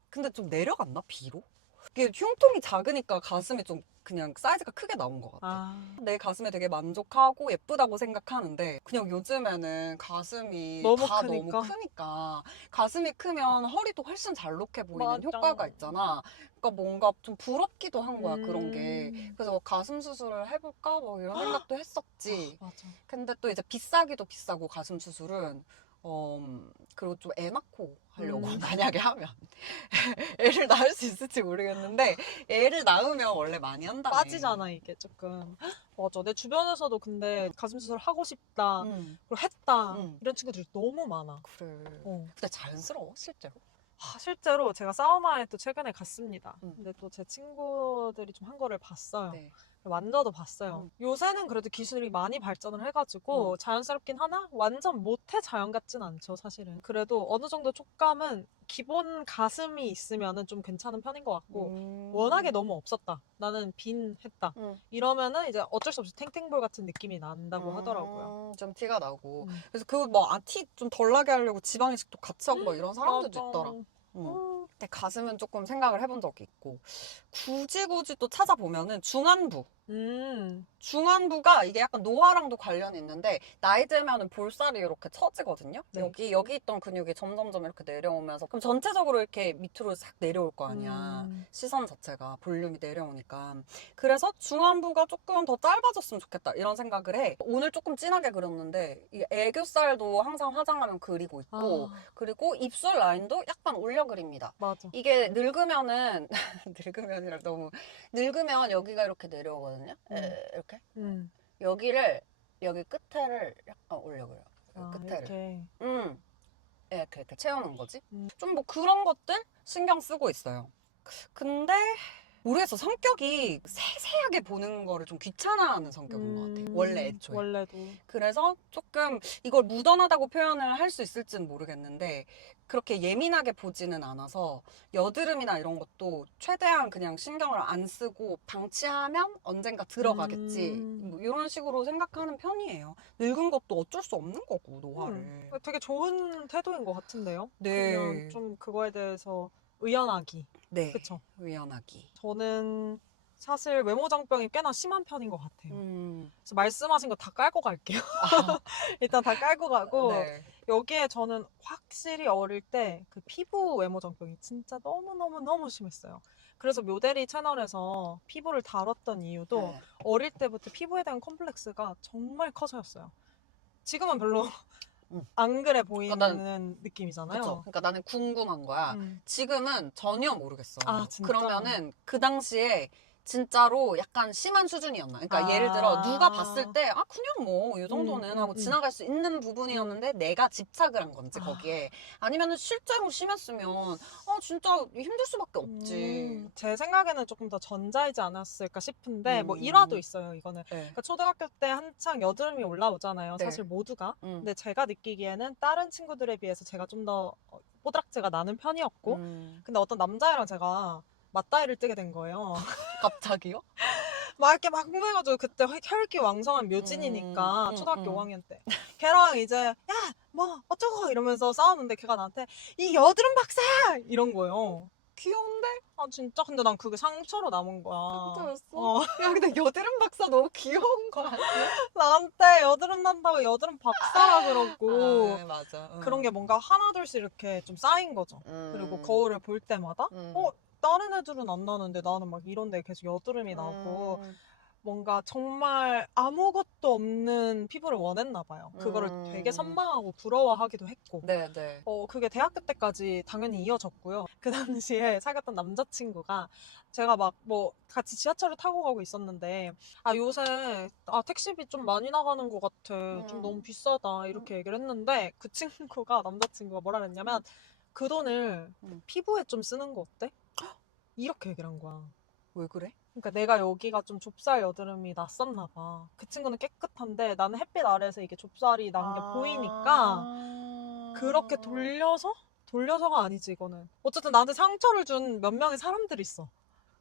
근데 좀 내려갔나? B로? 이게 흉통이 작으니까 가슴이 좀 그냥 사이즈가 크게 나온 것 같아. 내 가슴에 되게 만족하고 예쁘다고 생각하는데 그냥 요즘에는 가슴이 너무 다 크니까. 너무 크니까 가슴이 크면 허리도 훨씬 잘록해 보이는 맞아. 효과가 있잖아. 그러니까 뭔가 좀 부럽기도 한 거야 그런 게. 그래서 뭐 가슴 수술을 해볼까 뭐 이런 생각도 했었지. 맞아. 근데 또 이제 비싸기도 비싸고 가슴 수술은 그리고 좀 애 낳고 하려고 만약에 하면 애를 낳을 수 있을지 모르겠는데 애를 낳으면 원래 많이 한다며. 빠지잖아 이게 조금. 맞아. 내 주변에서도 근데 가슴 수술 하고 싶다, 그리고 했다 이런 친구들이 너무 많아. 그래. 어. 근데 자연스러워 실제로? 실제로 제가 사우나에 또 최근에 갔습니다. 음. 근데 또 제 친구들이 좀 한 거를 봤어요. 네. 만져도 봤어요. 요새는 그래도 기술이 많이 발전을 해가지고 자연스럽긴 하나 완전 모태 자연 같진 않죠, 사실은. 그래도 어느 정도 촉감은 기본 가슴이 있으면은 좀 괜찮은 편인 것 같고 워낙에 너무 없었다. 나는 빈 했다. 이러면은 이제 어쩔 수 없이 탱탱볼 같은 느낌이 난다고 하더라고요. 좀 티가 나고. 그래서 그거 뭐 티 좀 덜 나게 하려고 지방 이식도 같이 하고 막 이런 사람들도 맞아. 있더라. 근데 가슴은 조금 생각을 해본 적이 있고 굳이 또 찾아보면은 중안부. 중안부가 이게 약간 노화랑도 관련이 있는데 나이 들면은 볼살이 이렇게 처지거든요. 네. 여기 있던 근육이 점점점 이렇게 내려오면서 그럼 전체적으로 이렇게 밑으로 싹 내려올 거 아니야. 시선 자체가 볼륨이 내려오니까. 그래서 중안부가 조금 더 짧아졌으면 좋겠다 이런 생각을 해. 오늘 조금 진하게 그렸는데 이 애교살도 항상 화장하면 그리고 있고 그리고 입술 라인도 약간 올려 그립니다. 맞아. 이게 늙으면은 늙으면이라 너무 늙으면 여기가 이렇게 내려오거든요. 이렇게 여기 끝에를 약간 올려 그려요. 끝에를. 이렇게. 이렇게 채우는 거지. 좀 뭐 그런 것들 신경 쓰고 있어요. 근데 모르겠어. 성격이 세세하게 보는 거를 좀 귀찮아하는 성격인 것 같아. 원래 애초에. 원래도. 그래서 조금 이걸 무던하다고 표현을 할 수 있을지는 모르겠는데 그렇게 예민하게 보지는 않아서 여드름이나 이런 것도 최대한 그냥 신경을 안 쓰고 방치하면 언젠가 들어가겠지. 뭐 이런 식으로 생각하는 편이에요. 늙은 것도 어쩔 수 없는 거고 노화를. 되게 좋은 태도인 것 같은데요. 네. 그냥 좀 그거에 대해서 의연하기. 네. 그쵸? 의연하기. 저는 사실 외모장병이 꽤나 심한 편인 것 같아요. 음. 그래서 말씀하신 거 다 깔고 갈게요. 일단 다 깔고 가고 네. 여기에 저는 확실히 어릴 때 그 피부 외모장병이 진짜 너무너무 심했어요. 그래서 묘대리 채널에서 피부를 다뤘던 이유도 네. 어릴 때부터 피부에 대한 컴플렉스가 정말 커서였어요. 지금은 별로 안 그래 보이는 그러니까 느낌이잖아요. 그쵸. 그러니까 나는 궁금한 거야. 음. 지금은 전혀 모르겠어. 아, 진짜? 그러면은 그 당시에 진짜로 약간 심한 수준이었나? 그러니까 예를 들어 누가 봤을 때 아 그냥 뭐 이 정도는 하고 지나갈 수 있는 부분이었는데 내가 집착을 한 건지 거기에 아니면은 실제로 심했으면 아 진짜 힘들 수밖에 없지. 제 생각에는 조금 더 전자이지 않았을까 싶은데 뭐 일화도 있어요. 이거는 네. 그러니까 초등학교 때 한창 여드름이 올라오잖아요. 네. 사실 모두가. 근데 제가 느끼기에는 다른 친구들에 비해서 제가 좀 더 뽀드락지가 나는 편이었고 근데 어떤 남자애랑 제가 맞다이를 뜨게 된 거예요. 갑자기요? 막 이렇게 막 흥분해가지고 그때 혈기왕성한 묘진이니까 초등학교 5학년 때 걔랑 이제 야 뭐 어쩌고 이러면서 싸우는데 걔가 나한테 이 여드름 박사 이런 거예요. 귀여운데? 아 진짜? 근데 난 그게 상처로 남은 거야. 진짜였어? 야 근데 여드름 박사 너무 귀여운 거 아니야? 나한테 여드름 난다고 여드름 박사라 그러고 아, 맞아. 그런 게 뭔가 하나둘씩 이렇게 좀 쌓인 거죠. 그리고 거울을 볼 때마다 다른 애들은 안 나는데 나는 막 이런 데 계속 여드름이 나고 뭔가 정말 아무것도 없는 피부를 원했나 봐요. 그거를 되게 선망하고 부러워하기도 했고. 네네. 그게 대학교 때까지 당연히 이어졌고요. 그 당시에 사귀었던 남자친구가 제가 막 뭐 같이 지하철을 타고 가고 있었는데 아 요새 택시비 좀 많이 나가는 것 같아. 좀 너무 비싸다. 이렇게 얘기를 했는데 그 남자친구가 뭐라 그랬냐면 그 돈을 피부에 좀 쓰는 거 어때? 이렇게 얘기를 한 거야. 왜 그래? 그러니까 내가 여기가 좀 좁쌀 여드름이 났었나 봐. 그 친구는 깨끗한데 나는 햇빛 아래에서 이게 좁쌀이 난 게 보이니까 그렇게 돌려서가 아니지 이거는. 어쨌든 나한테 상처를 준 몇 명의 사람들이 있어.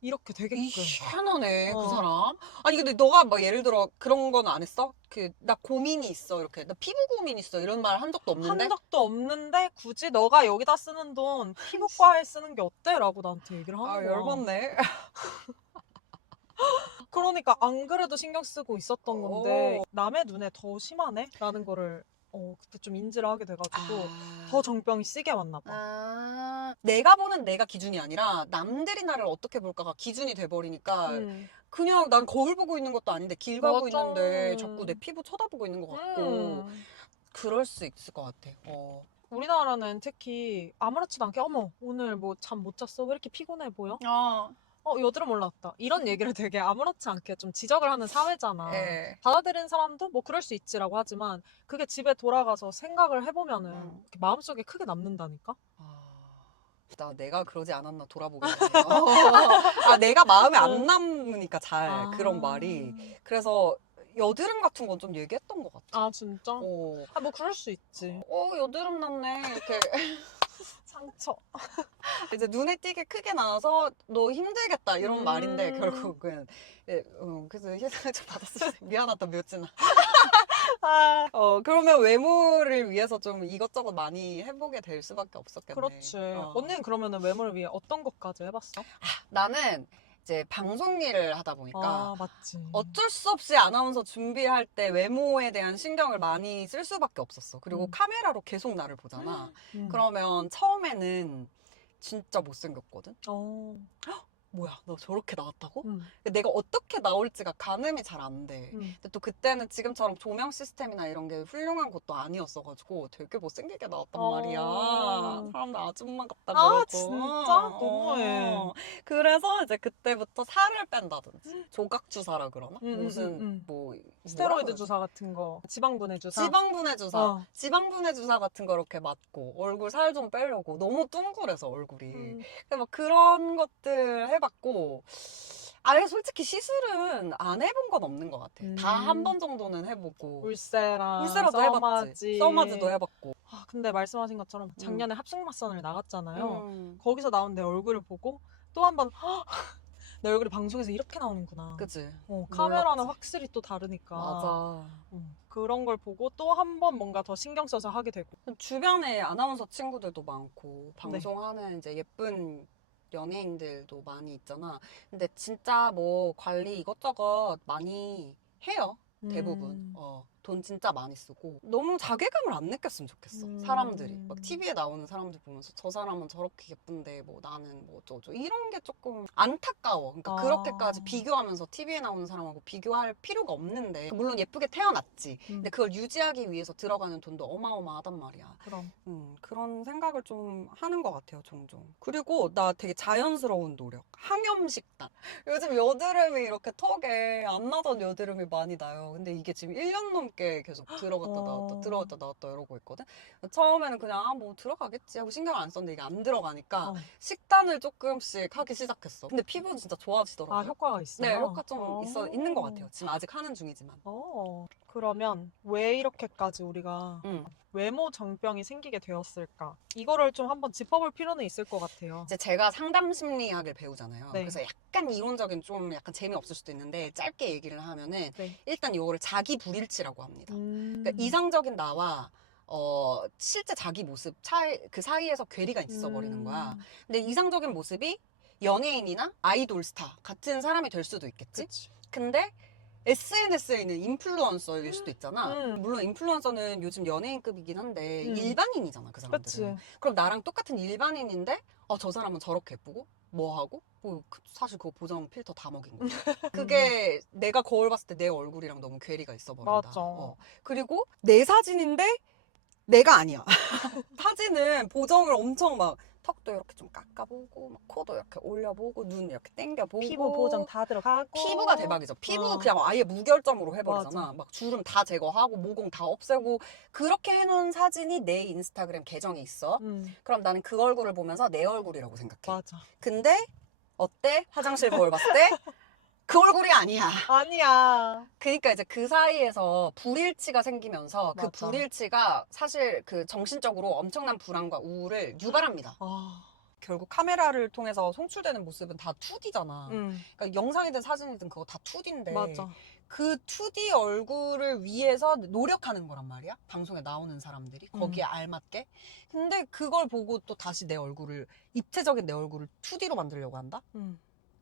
이렇게 되게끔. 희한하네 그 사람. 아니 근데 너가 막 예를 들어 그런 건 안 했어? 나 고민이 있어 이렇게 나 피부 고민 있어 이런 말 한 적도 없는데? 한 적도 없는데 굳이 너가 여기다 쓰는 돈 피부과에 쓰는 게 어때? 라고 나한테 얘기를 하는 거야. 열받네. 그러니까 안 그래도 신경 쓰고 있었던 건데 남의 눈에 더 심하네? 라는 거를 그때 좀 인지를 하게 돼가지고 더 정병이 시게 왔나 봐. 내가 보는 내가 기준이 아니라 남들이 나를 어떻게 볼까가 기준이 돼버리니까 그냥 난 거울 보고 있는 것도 아닌데 길 가고 맞아. 있는데 자꾸 내 피부 쳐다보고 있는 것 같고 그럴 수 있을 것 같아. 우리나라는 특히 아무렇지도 않게 어머 오늘 뭐 잠 못 잤어? 왜 이렇게 피곤해 보여? 여드름 올라왔다. 이런 얘기를 되게 아무렇지 않게 좀 지적을 하는 사회잖아. 예. 받아들이는 사람도 뭐 그럴 수 있지라고 하지만 그게 집에 돌아가서 생각을 해보면은 이렇게 마음속에 크게 남는다니까? 내가 그러지 않았나 돌아보겠네요. 내가 마음에 안 남으니까 잘 그런 말이. 그래서 여드름 같은 건 좀 얘기했던 것 같아. 아 진짜? 뭐 그럴 수 있지. 여드름 났네. 이렇게 상처. 이제 눈에 띄게 크게 나와서 너 힘들겠다 이런 말인데 결국은 그래서 희생을 받았을 때 미안하다 묘진아. 그러면 외모를 위해서 좀 이것저것 많이 해보게 될 수밖에 없었겠네. 그렇지. 언니는 그러면 외모를 위해 어떤 것까지 해봤어? 나는 이제 방송 일을 하다 보니까 맞지. 어쩔 수 없이 아나운서 준비할 때 외모에 대한 신경을 많이 쓸 수밖에 없었어. 그리고 카메라로 계속 나를 보잖아. 그러면 처음에는 진짜 못생겼거든? 뭐야, 너 저렇게 나왔다고? 내가 어떻게 나올지가 가늠이 잘 안 돼. 근데 또 그때는 지금처럼 조명 시스템이나 이런 게 훌륭한 것도 아니었어가지고 되게 못생기게 나왔단 말이야. 사람들 아줌마 같다 그러고. 진짜? 너무해. 그래서 이제 그때부터 살을 뺀다든지 조각 주사라 그러나? 무슨 뭐 스테로이드 주사 같은 거, 지방분해 주사. 지방분해 주사. 지방분해 주사 같은 거 이렇게 맞고 얼굴 살 좀 빼려고 너무 둥그래서 얼굴이. 막 그런 것들 해봤고 솔직히 시술은 안 해본 건 없는 것 같아. 다 한 번 정도는 해보고 울세라도 해봤지. 써마지도 해봤고. 근데 말씀하신 것처럼 작년에 합숙맞선을 나갔잖아요. 거기서 나온 내 얼굴을 보고 또 한 번 내 얼굴이 방송에서 이렇게 나오는구나. 그치. 카메라는 확실히 또 다르니까. 맞아. 그런 걸 보고 또 한 번 뭔가 더 신경 써서 하게 되고. 주변에 아나운서 친구들도 많고 방송하는 이제 예쁜 연예인들도 많이 있잖아. 근데 진짜 뭐 관리 이것저것 많이 해요. 대부분. 돈 진짜 많이 쓰고 너무 자괴감을 안 느꼈으면 좋겠어. 사람들이 막 TV에 나오는 사람들 보면서 저 사람은 저렇게 예쁜데 뭐 나는 뭐 어쩌고 이런 게 조금 안타까워. 그러니까 그렇게까지 비교하면서 TV에 나오는 사람하고 비교할 필요가 없는데 물론 예쁘게 태어났지. 근데 그걸 유지하기 위해서 들어가는 돈도 어마어마하단 말이야. 그럼. 그런 생각을 좀 하는 것 같아요, 종종. 그리고 나 되게 자연스러운 노력. 항염식단. 요즘 여드름이 이렇게 턱에 안 나던 여드름이 많이 나요. 근데 이게 지금 1년 넘게 계속 들어갔다 나왔다 들어갔다 나왔다 이러고 있거든. 처음에는 그냥 뭐 들어가겠지 하고 신경을 안 썼는데 이게 안 들어가니까 식단을 조금씩 하기 시작했어. 근데 피부는 진짜 좋아지더라고요. 효과가 있어요? 네, 효과 좀 있는 것 같아요. 지금 아직 하는 중이지만. 그러면 왜 이렇게까지 우리가 외모 정병이 생기게 되었을까? 이거를 좀 한번 짚어볼 필요는 있을 것 같아요. 이제 제가 상담 심리학을 배우잖아요. 네. 그래서 약간 이론적인 좀 약간 재미없을 수도 있는데 짧게 얘기를 하면은 일단 이거를 자기 불일치라고 합니다. 그러니까 이상적인 나와 실제 자기 모습 그 사이에서 괴리가 있어버리는 거야. 근데 이상적인 모습이 연예인이나 아이돌 스타 같은 사람이 될 수도 있겠지? 그치. 근데 SNS에 있는 인플루언서일 수도 있잖아. 물론 인플루언서는 요즘 연예인급이긴 한데 일반인이잖아, 그 사람들은. 그치. 그럼 나랑 똑같은 일반인인데 저 사람은 저렇게 예쁘고 뭐 하고? 사실 그거 보정 필터 다 먹인 거야. 그게 내가 거울 봤을 때 내 얼굴이랑 너무 괴리가 있어버린다. 맞아. 그리고 내 사진인데 내가 아니야. 사진은 보정을 엄청 막 턱도 이렇게 좀 깎아보고 막 코도 이렇게 올려보고 눈 이렇게 당겨보고 피부 보정 다 들어가고 피부가 대박이죠. 피부 그냥 아예 무결점으로 해버리잖아. 맞아. 막 주름 다 제거하고 모공 다 없애고 그렇게 해놓은 사진이 내 인스타그램 계정에 있어. 그럼 나는 그 얼굴을 보면서 내 얼굴이라고 생각해. 맞아. 근데 어때? 화장실 거울 봤을 때 그 얼굴이 아니야. 아니야. 그러니까 이제 그 사이에서 불일치가 생기면서 그 맞아. 불일치가 사실 그 정신적으로 엄청난 불안과 우울을 유발합니다. 결국 카메라를 통해서 송출되는 모습은 다 2D잖아. 그러니까 영상이든 사진이든 그거 다 2D인데 맞아. 그 2D 얼굴을 위해서 노력하는 거란 말이야. 방송에 나오는 사람들이 거기에 알맞게. 근데 그걸 보고 또 다시 내 얼굴을 입체적인 내 얼굴을 2D로 만들려고 한다?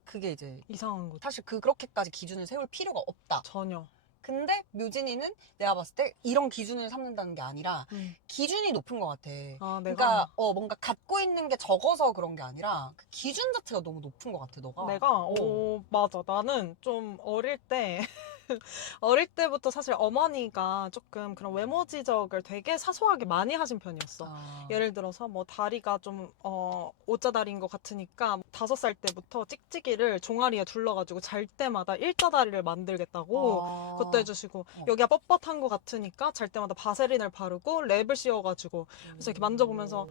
그게 이제 이상한 거지. 사실 그렇게까지 기준을 세울 필요가 없다. 전혀. 근데 묘진이는 내가 봤을 때 이런 기준을 삼는다는 게 아니라 기준이 높은 것 같아. 그러니까 뭔가 갖고 있는 게 적어서 그런 게 아니라 그 기준 자체가 너무 높은 것 같아, 너가. 내가 맞아. 나는 좀 어릴 때 어릴 때부터 사실 어머니가 조금 그런 외모 지적을 되게 사소하게 많이 하신 편이었어. 예를 들어서 뭐 다리가 좀 오자다리인 것 같으니까 5살 때부터 찍찍이를 종아리에 둘러가지고 잘 때마다 일자다리를 만들겠다고 그것도 해주시고, 여기가 뻣뻣한 것 같으니까 잘 때마다 바세린을 바르고 랩을 씌워가지고, 그래서 이렇게 만져보면서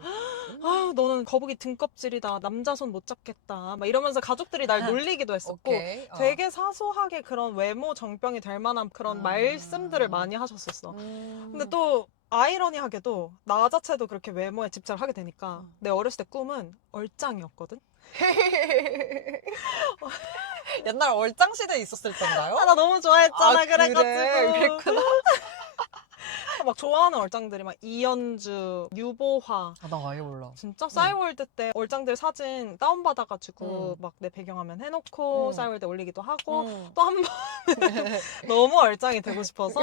아 너는 거북이 등껍질이다, 남자 손 못 잡겠다 막 이러면서 가족들이 날 놀리기도 했었고, 오케이. 되게 사소하게 그런 외모 정병이 될 만한 그런 말씀들을 많이 하셨었어. 근데 또 아이러니하게도 나 자체도 그렇게 외모에 집착을 하게 되니까 내 어렸을 때 꿈은 얼짱이었거든. 옛날 얼짱 시대 있었을 텐가요? 나 너무 좋아했잖아. 그래. 그래가지고 그랬구나. 막 좋아하는 얼짱들이 막 이연주, 유보화. 나 아예 몰라. 진짜 싸이월드 때 얼짱들 사진 다운받아가지고 막 내 배경화면 해놓고 싸이월드 올리기도 하고, 또 한 번 너무 얼짱이 되고 싶어서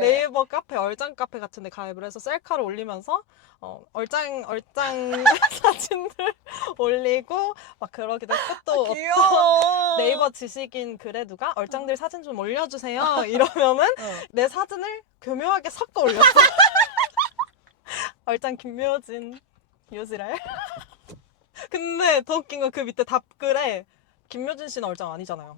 네이버 카페, 얼짱 카페 같은 데 가입을 해서 셀카를 올리면서 얼짱 사진들 올리고 막 그러기도 했고, 또 귀여워. 네이버 지식인 글에 누가 얼짱들 사진 좀 올려주세요 이러면은 내 사진을 교묘하게 섞어 올렸어. 얼짱 김묘진 요지랄. 근데 더 웃긴 건 그 밑에 답글에 김묘진 씨는 얼짱 아니잖아요.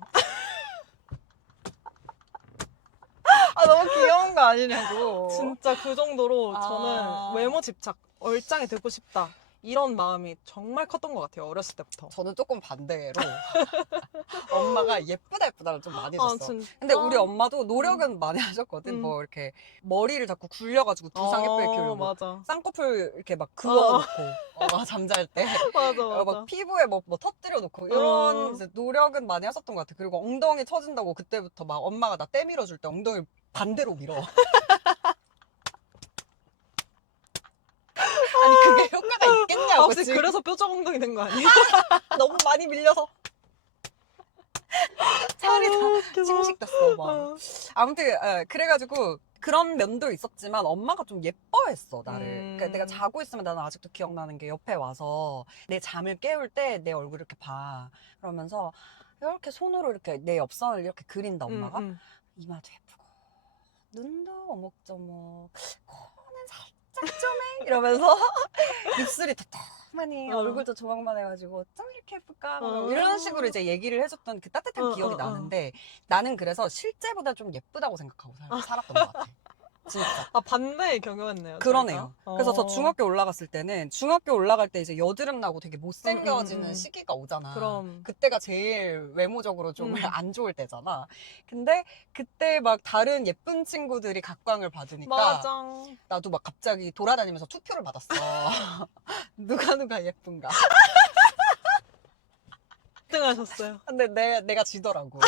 너무 귀여운 거 아니냐고. 진짜 그 정도로 저는 외모 집착, 얼짱이 되고 싶다, 이런 마음이 정말 컸던 것 같아요, 어렸을 때부터. 저는 조금 반대로 엄마가 예쁘다 예쁘다를 좀 많이 줬어. 진짜? 근데 우리 엄마도 노력은 많이 하셨거든. 뭐 이렇게 머리를 자꾸 굴려가지고 두상 예쁘게 키우려고. 맞아. 쌍꺼풀 이렇게 막 그어놓고 잠잘 때 맞아. 막 피부에 뭐 터뜨려 놓고 이런 이제 노력은 많이 하셨던 것 같아. 그리고 엉덩이 처진다고 그때부터 막 엄마가 나 때 밀어줄 때 엉덩이를 반대로 밀어. 아니 그게 효과가 있겠냐고. 혹시 지금. 그래서 뾰족 엉덩이 된 거 아니에요? 너무 많이 밀려서 살이 다 침식됐어 막. 아무튼 그래가지고 그런 면도 있었지만 엄마가 좀 예뻐했어 나를. 그러니까 내가 자고 있으면 나는 아직도 기억나는 게 옆에 와서 내 잠을 깨울 때 내 얼굴 이렇게 봐. 그러면서 이렇게 손으로 이렇게 내 옆선을 이렇게 그린다 엄마가. 이마도 예쁘고 눈도 오목조목 코는 살짝 좀해 이러면서 입술이 도톰하니 얼굴도 조망만 해가지고 좀 이렇게 예쁠까 이런 식으로 이제 얘기를 해줬던 그 따뜻한 기억이 나는데, 나는 그래서 실제보다 좀 예쁘다고 생각하고 살았던 것 같아. 진짜. 반대의 경우였네요. 그러네요. 저희가. 그래서 저 중학교 올라갔을 때는, 중학교 올라갈 때 이제 여드름 나고 되게 못생겨지는 시기가 오잖아. 그럼. 그때가 제일 외모적으로 좀 안 좋을 때잖아. 근데 그때 막 다른 예쁜 친구들이 각광을 받으니까 맞아. 나도 막 갑자기 돌아다니면서 투표를 받았어. 누가 예쁜가. 1등 하셨어요. 근데 내가 지더라고.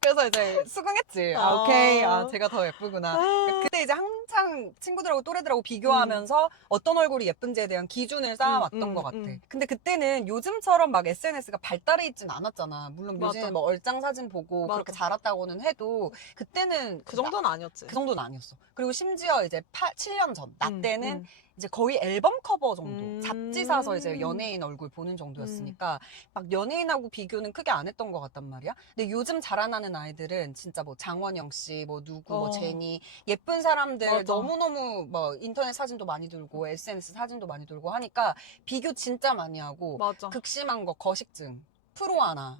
그래서 이제 수긍했지. 오케이. 제가 더 예쁘구나. 그때 이제 한창 친구들하고 또래들하고 비교하면서 어떤 얼굴이 예쁜지에 대한 기준을 쌓아왔던 것 같아. 근데 그때는 요즘처럼 막 SNS가 발달해 있진 않았잖아. 물론 요즘에 뭐 얼짱 사진 보고 그렇게 자랐다고는 해도 그때는 그 정도는 아니었지. 그 정도는 아니었어. 그리고 심지어 이제 7년 전, 나 때는 이제 거의 앨범 커버 정도. 잡지 사서 이제 연예인 얼굴 보는 정도였으니까 막 연예인하고 비교는 크게 안 했던 것 같단 말이야. 근데 요즘 자라나는 아이들은 진짜 뭐 장원영 씨, 뭐 누구, 뭐 제니, 예쁜 사람들 맞아. 너무너무 뭐 인터넷 사진도 많이 들고 SNS 사진도 많이 들고 하니까 비교 진짜 많이 하고, 맞아. 극심한 거 거식증, 프로 하나,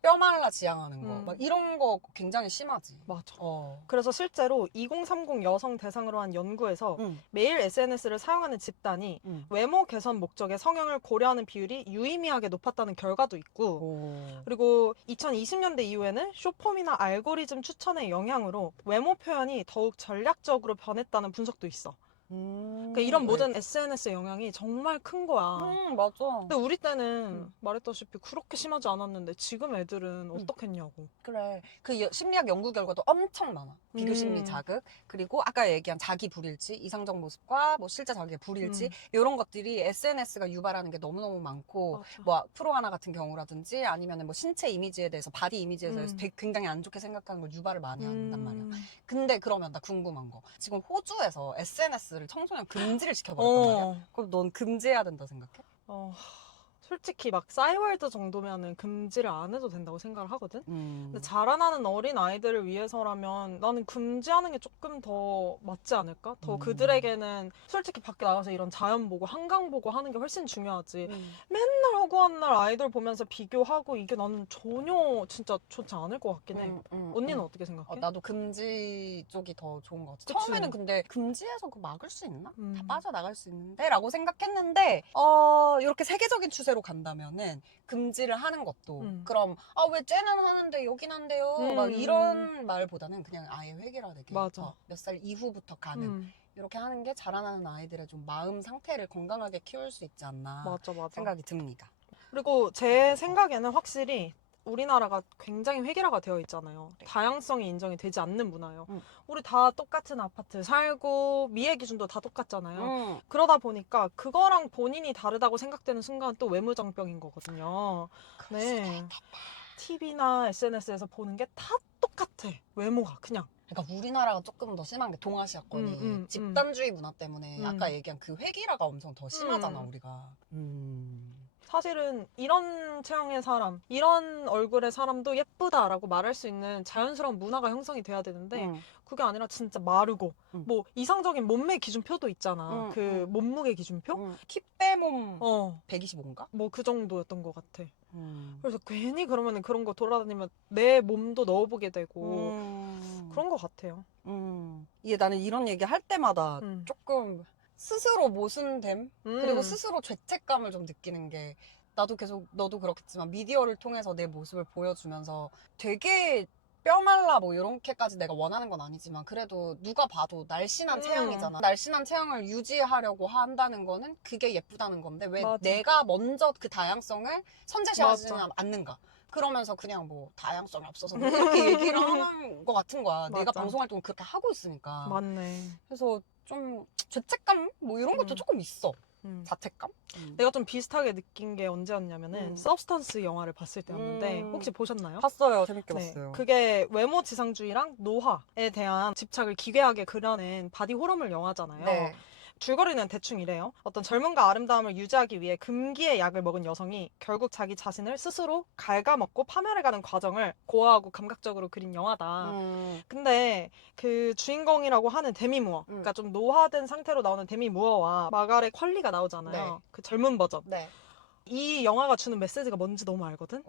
뼈 말라 지향하는 거, 막 이런 거 굉장히 심하지. 맞아. 그래서 실제로 2030 여성 대상으로 한 연구에서 매일 SNS를 사용하는 집단이 외모 개선 목적의 성형을 고려하는 비율이 유의미하게 높았다는 결과도 있고, 그리고 2020년대 이후에는 쇼폼이나 알고리즘 추천의 영향으로 외모 표현이 더욱 전략적으로 변했다는 분석도 있어. 그러니까 이런 모든 SNS의 영향이 정말 큰 거야. 맞아. 근데 우리 때는 말했다시피 그렇게 심하지 않았는데 지금 애들은 어떻겠냐고. 그래. 그 심리학 연구 결과도 엄청 많아. 비교 심리 자극, 그리고 아까 얘기한 자기 불일치, 이상적 모습과 뭐 실제 자기의 불일치, 이런 것들이 SNS가 유발하는 게 너무너무 많고, 맞아. 뭐 프로 하나 같은 경우라든지 아니면 뭐 신체 이미지에 대해서, 바디 이미지에 대해서 되게 굉장히 안 좋게 생각하는 걸 유발을 많이 한단 말이야. 근데 그러면 나 궁금한 거. 지금 호주에서 SNS를 청소년 금지를 시켜버렸단 말이야. 그럼 넌 금지해야 된다 생각해? 솔직히 막 싸이월드 정도면은 금지를 안 해도 된다고 생각을 하거든? 음. 근데 자라나는 어린 아이들을 위해서라면 나는 금지하는 게 조금 더 맞지 않을까? 더 그들에게는 솔직히 밖에 나가서 이런 자연 보고 한강 보고 하는 게 훨씬 중요하지. 맨날 허구한 날 아이돌 보면서 비교하고 이게 나는 전혀 진짜 좋지 않을 것 같긴 해. 언니는 어떻게 생각해? 나도 금지 쪽이 더 좋은 것 같아. 그치? 처음에는 근데 금지해서 그 막을 수 있나? 다 음. 빠져나갈 수 있는데? 라고 생각했는데, 이렇게 세계적인 추세로 간다면은 금지를 하는 것도 그럼 왜 쟤는 하는데 여긴 한대요? 막 이런 말보다는 그냥 아예 획일화되게 맞아. 몇 살 이후부터 가는 이렇게 하는 게 자라나는 아이들의 좀 마음 상태를 건강하게 키울 수 있지 않나 맞아, 맞아. 생각이 듭니다. 그리고 제 생각에는 확실히 우리나라가 굉장히 획일화가 되어 있잖아요. 네. 다양성이 인정이 되지 않는 문화예요. 우리 다 똑같은 아파트 살고 미의 기준도 다 똑같잖아요. 그러다 보니까 그거랑 본인이 다르다고 생각되는 순간 또 외무장병인 거거든요. 네. TV나 SNS에서 보는 게 다 똑같아. 외모가 그냥. 그러니까 우리나라가 조금 더 심한 게 동아시아권이 집단주의 문화 때문에 아까 얘기한 그 획일화가 엄청 더 심하잖아 우리가. 사실은 이런 체형의 사람, 이런 얼굴의 사람도 예쁘다라고 말할 수 있는 자연스러운 문화가 형성이 돼야 되는데 그게 아니라 진짜 마르고 뭐 이상적인 몸매 기준표도 있잖아. 그 몸무게 기준표? 키빼몸 125인가? 뭐 그 정도였던 것 같아. 그래서 괜히 그러면 그런 거 돌아다니면 내 몸도 넣어보게 되고 그런 것 같아요. 이게 나는 이런 얘기 할 때마다 조금 스스로 모순됨 그리고 스스로 죄책감을 좀 느끼는 게 나도 계속 너도 그렇겠지만 미디어를 통해서 내 모습을 보여주면서 되게 뼈말라 뭐 이렇게까지 내가 원하는 건 아니지만 그래도 누가 봐도 날씬한 체형이잖아. 날씬한 체형을 유지하려고 한다는 거는 그게 예쁘다는 건데 왜 맞아. 내가 먼저 그 다양성을 선제시하지 않는가. 그러면서 그냥 뭐 다양성이 없어서 뭐 이렇게 얘기를 하는 것 같은 거야. 내가 맞아. 방송 활동을 그렇게 하고 있으니까. 맞네. 그래서 좀 죄책감? 뭐 이런 것도 조금 있어. 자책감? 내가 좀 비슷하게 느낀 게 언제였냐면은 서브스턴스 영화를 봤을 때였는데 혹시 보셨나요? 봤어요. 재밌게 네. 봤어요. 그게 외모 지상주의랑 노화에 대한 집착을 기괴하게 그려낸 바디 호러물 영화잖아요. 네. 줄거리는 대충 이래요. 어떤 젊음과 아름다움을 유지하기 위해 금기의 약을 먹은 여성이 결국 자기 자신을 스스로 갉아먹고 파멸해가는 과정을 고아하고 감각적으로 그린 영화다. 근데 그 주인공이라고 하는 데미 무어, 그러니까 좀 노화된 상태로 나오는 데미 무어와 마가렛 퀄리가 나오잖아요. 네. 그 젊은 버전. 네. 이 영화가 주는 메시지가 뭔지 너무 알거든?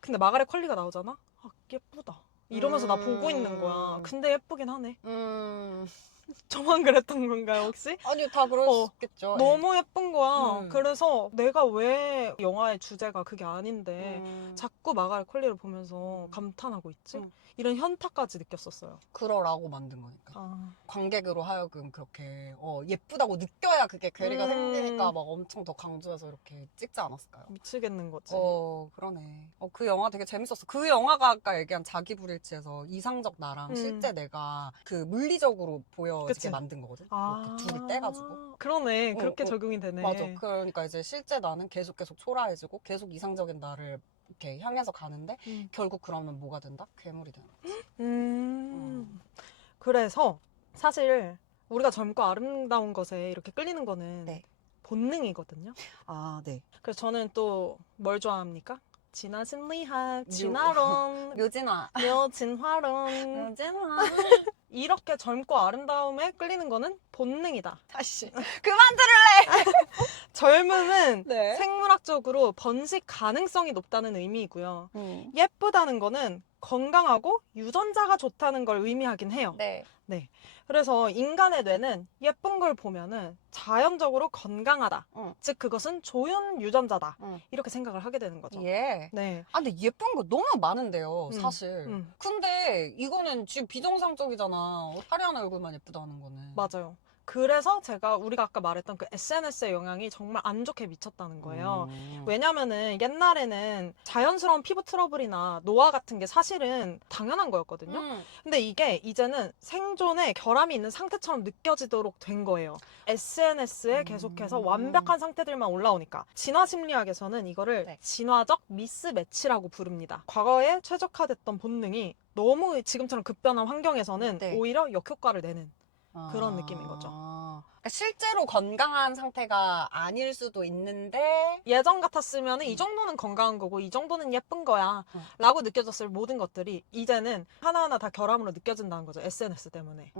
근데 마가렛 퀄리가 나오잖아? 아, 예쁘다. 이러면서 나 보고 있는 거야. 근데 예쁘긴 하네. 저만 그랬던 건가요, 혹시? 아니요, 다 그럴 수 있겠죠. 너무 예쁜 거야. 그래서 내가 왜 영화의 주제가 그게 아닌데 자꾸 마가렛 퀄리를 보면서 감탄하고 있지? 이런 현타까지 느꼈었어요. 그러라고 만든 거니까. 아, 관객으로 하여금 그렇게 예쁘다고 느껴야 그게 괴리가 생기니까 막 엄청 더 강조해서 이렇게 찍지 않았을까요? 미치겠는 거지. 그러네. 그 영화 되게 재밌었어. 그 영화가 아까 얘기한 자기불일치에서 이상적 나랑 실제 내가 그 물리적으로 보여지게 그치? 만든 거거든. 아, 이렇게 둘이 떼가지고. 그러네. 그렇게 적용이 되네. 맞아. 그러니까 이제 실제 나는 계속 초라해지고 계속 이상적인 나를 이렇게 향해서 가는데 결국 그러면 뭐가 된다? 괴물이 되는 거지. 그래서 사실 우리가 젊고 아름다운 것에 이렇게 끌리는 거는 네. 본능이거든요. 아, 네. 그래서 저는 또 뭘 좋아합니까? 진화 심리학, 진화론, 묘진아. 묘진화론. 묘진아. 이렇게 젊고 아름다움에 끌리는 거는 본능이다. 다시. 그만 들을래! 젊음은 네. 생물학적으로 번식 가능성이 높다는 의미이고요. 예쁘다는 거는 건강하고 유전자가 좋다는 걸 의미하긴 해요. 네. 네. 그래서 인간의 뇌는 예쁜 걸 보면은 자연적으로 건강하다. 즉 그것은 좋은 유전자다. 이렇게 생각을 하게 되는 거죠. 예. 네. 아, 근데 예쁜 거 너무 많은데요, 사실. 근데 이거는 지금 비정상적이잖아. 화려한 얼굴만 예쁘다는 거는. 맞아요. 그래서 우리가 아까 말했던 그 SNS의 영향이 정말 안 좋게 미쳤다는 거예요. 왜냐면은 옛날에는 자연스러운 피부 트러블이나 노화 같은 게 사실은 당연한 거였거든요. 근데 이게 이제는 생존에 결함이 있는 상태처럼 느껴지도록 된 거예요. SNS에 계속해서 완벽한 상태들만 올라오니까. 진화 심리학에서는 이거를 네. 진화적 미스매치라고 부릅니다. 과거에 최적화됐던 본능이 너무 지금처럼 급변한 환경에서는 네. 오히려 역효과를 내는 그런 느낌인 거죠. 그러니까 실제로 건강한 상태가 아닐 수도 있는데 예전 같았으면 이 정도는 건강한 거고 이 정도는 예쁜 거야 라고 느껴졌을 모든 것들이 이제는 하나하나 다 결함으로 느껴진다는 거죠. SNS 때문에.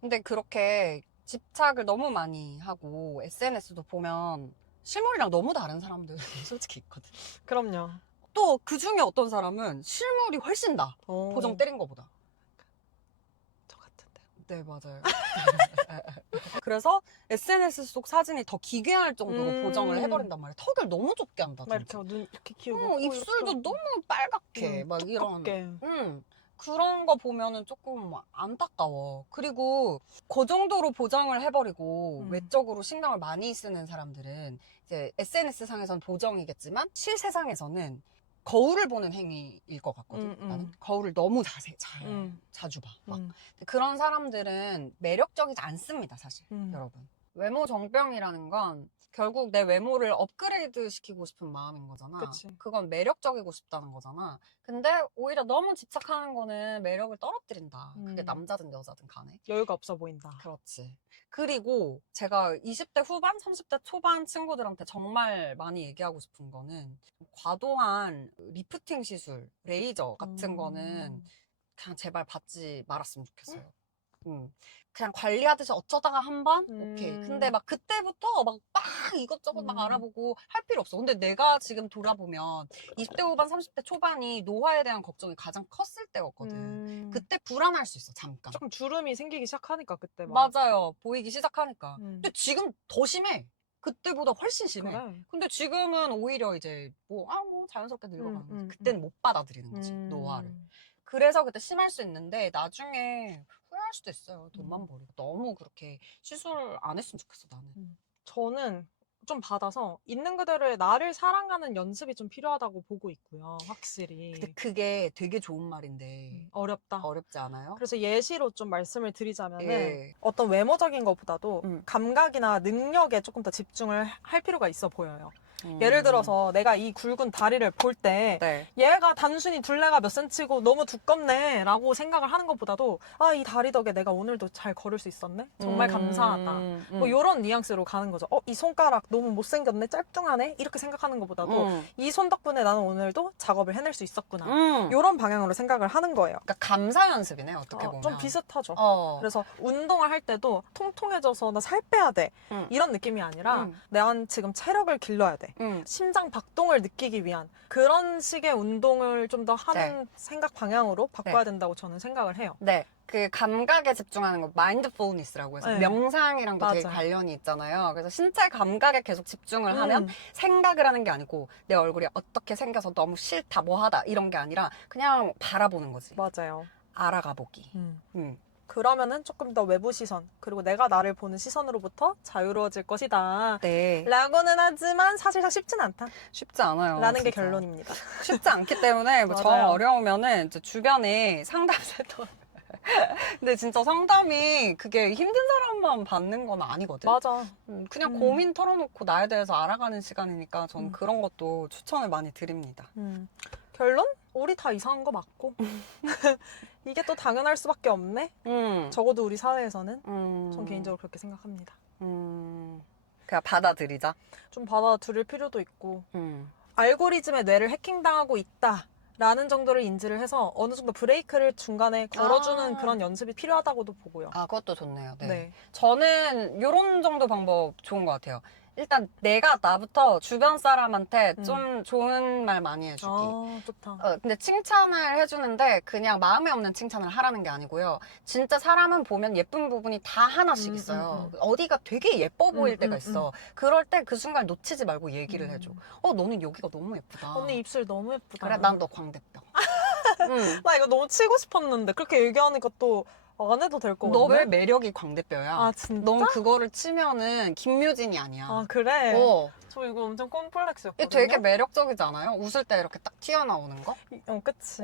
근데 그렇게 집착을 너무 많이 하고 SNS도 보면 실물이랑 너무 다른 사람들 솔직히 있거든. 그럼요. 또 그 중에 어떤 사람은 실물이 훨씬 나. 보정 때린 거보다. 저 같은데. 네, 맞아요. 그래서 SNS 속 사진이 더 기괴할 정도로 보정을 해버린단 말이야. 턱을 너무 좁게 막 한다든지. 이렇게 눈 이렇게 키우고 입술도 이렇게 너무 빨갛게 막 두껍게. 이런 그런 거 보면은 조금 안타까워. 그리고 그 정도로 보정을 해버리고 외적으로 신경을 많이 쓰는 사람들은 이제 SNS 상에선 보정이겠지만 실세상에서는 거울을 보는 행위일 것 같거든. 나는 거울을 너무 자주 봐. 막 그런 사람들은 매력적이지 않습니다, 사실. 여러분. 외모 정병이라는 건 결국 내 외모를 업그레이드 시키고 싶은 마음인 거잖아. 그치. 그건 매력적이고 싶다는 거잖아. 근데 오히려 너무 집착하는 거는 매력을 떨어뜨린다. 그게 남자든 여자든 간에. 여유가 없어 보인다. 그렇지. 그리고 제가 20대 후반, 30대 초반 친구들한테 정말 많이 얘기하고 싶은 거는 과도한 리프팅 시술, 레이저 같은 거는 그냥 제발 받지 말았으면 좋겠어요. 그냥 관리하듯이 어쩌다가 한 번? 오케이. 근데 막 그때부터 막 이것저것 막 알아보고 할 필요 없어. 근데 내가 지금 돌아보면 20대 후반, 30대 초반이 노화에 대한 걱정이 가장 컸을 때였거든. 그때 불안할 수 있어, 잠깐. 조금 주름이 생기기 시작하니까 그때 막. 맞아요. 보이기 시작하니까. 근데 지금 더 심해. 그때보다 훨씬 심해. 그래. 근데 지금은 오히려 이제 뭐 자연스럽게 늙어가는 거지. 그때는 못 받아들이는 거지, 노화를. 그래서 그때 심할 수 있는데 나중에 후회할 수도 있어요. 돈만 버리고. 너무 그렇게 시술 안 했으면 좋겠어, 나는. 저는 좀 받아서 있는 그대로의 나를 사랑하는 연습이 좀 필요하다고 보고 있고요. 확실히. 근데 그게 되게 좋은 말인데 어렵다. 어렵지 않아요? 그래서 예시로 좀 말씀을 드리자면은 예. 어떤 외모적인 것보다도 감각이나 능력에 조금 더 집중을 할 필요가 있어 보여요. 예를 들어서 내가 이 굵은 다리를 볼 때 네. 얘가 단순히 둘레가 몇 센치고 너무 두껍네 라고 생각을 하는 것보다도 이 다리 덕에 내가 오늘도 잘 걸을 수 있었네? 정말 감사하다. 뭐 이런 뉘앙스로 가는 거죠. 이 손가락 너무 못생겼네? 짤뚱하네? 이렇게 생각하는 것보다도 이 손 덕분에 나는 오늘도 작업을 해낼 수 있었구나. 이런 방향으로 생각을 하는 거예요. 그러니까 감사 연습이네, 어떻게 보면. 좀 비슷하죠. 그래서 그래서 운동을 할 때도 통통해져서 나 살 빼야 돼. 이런 느낌이 아니라 내가 지금 체력을 길러야 돼. 심장 박동을 느끼기 위한 그런 식의 운동을 좀 더 하는 생각 방향으로 바꿔야 된다고 저는 생각을 해요. 네. 그 감각에 집중하는 거 마인드풀니스라고 해서 명상이랑도 되게 맞아. 관련이 있잖아요. 그래서 신체 감각에 계속 집중을 하면 생각을 하는 게 아니고 내 얼굴이 어떻게 생겨서 너무 싫다 뭐하다 이런 게 아니라 그냥 바라보는 거지. 맞아요. 알아가 보기. 그러면은 조금 더 외부 시선 그리고 내가 나를 보는 시선으로부터 자유로워질 것이다. 네. 라고는 하지만 사실상 쉽진 않다. 쉽지 않아요. 라는 게 진짜. 결론입니다. 쉽지 않기 때문에 뭐 정 맞아요. 어려우면은 이제 주변에 상담센터 근데 진짜 상담이 그게 힘든 사람만 받는 건 아니거든. 맞아. 그냥 고민 털어놓고 나에 대해서 알아가는 시간이니까 저는 그런 것도 추천을 많이 드립니다. 결론? 우리 다 이상한 거 맞고 이게 또 당연할 수밖에 없네. 적어도 우리 사회에서는 전 개인적으로 그렇게 생각합니다. 그냥 받아들이자. 좀 받아들일 필요도 있고 알고리즘의 뇌를 해킹당하고 있다 라는 정도를 인지를 해서 어느 정도 브레이크를 중간에 걸어주는 그런 연습이 필요하다고도 보고요. 그것도 좋네요. 네. 네. 저는 이런 정도 방법 좋은 것 같아요. 일단 내가 나부터 주변 사람한테 좀 좋은 말 많이 해주기. 좋다. 근데 칭찬을 해주는데 그냥 마음에 없는 칭찬을 하라는 게 아니고요. 진짜 사람은 보면 예쁜 부분이 다 하나씩 있어요. 어디가 되게 예뻐 보일 때가 있어. 그럴 때 그 순간 놓치지 말고 얘기를 해줘. 너는 여기가 너무 예쁘다. 언니 입술 너무 예쁘다. 그래, 난 너 광대뼈. 나 이거 너무 치고 싶었는데 그렇게 얘기하니까 또 안 해도 될 것 같네. 너 왜 매력이 광대뼈야? 진짜? 넌 그거를 치면은 김유진이 아니야. 그래? 저 이거 엄청 콤플렉스였거든요. 되게 매력적이지 않아요? 웃을 때 이렇게 딱 튀어나오는 거? 그치.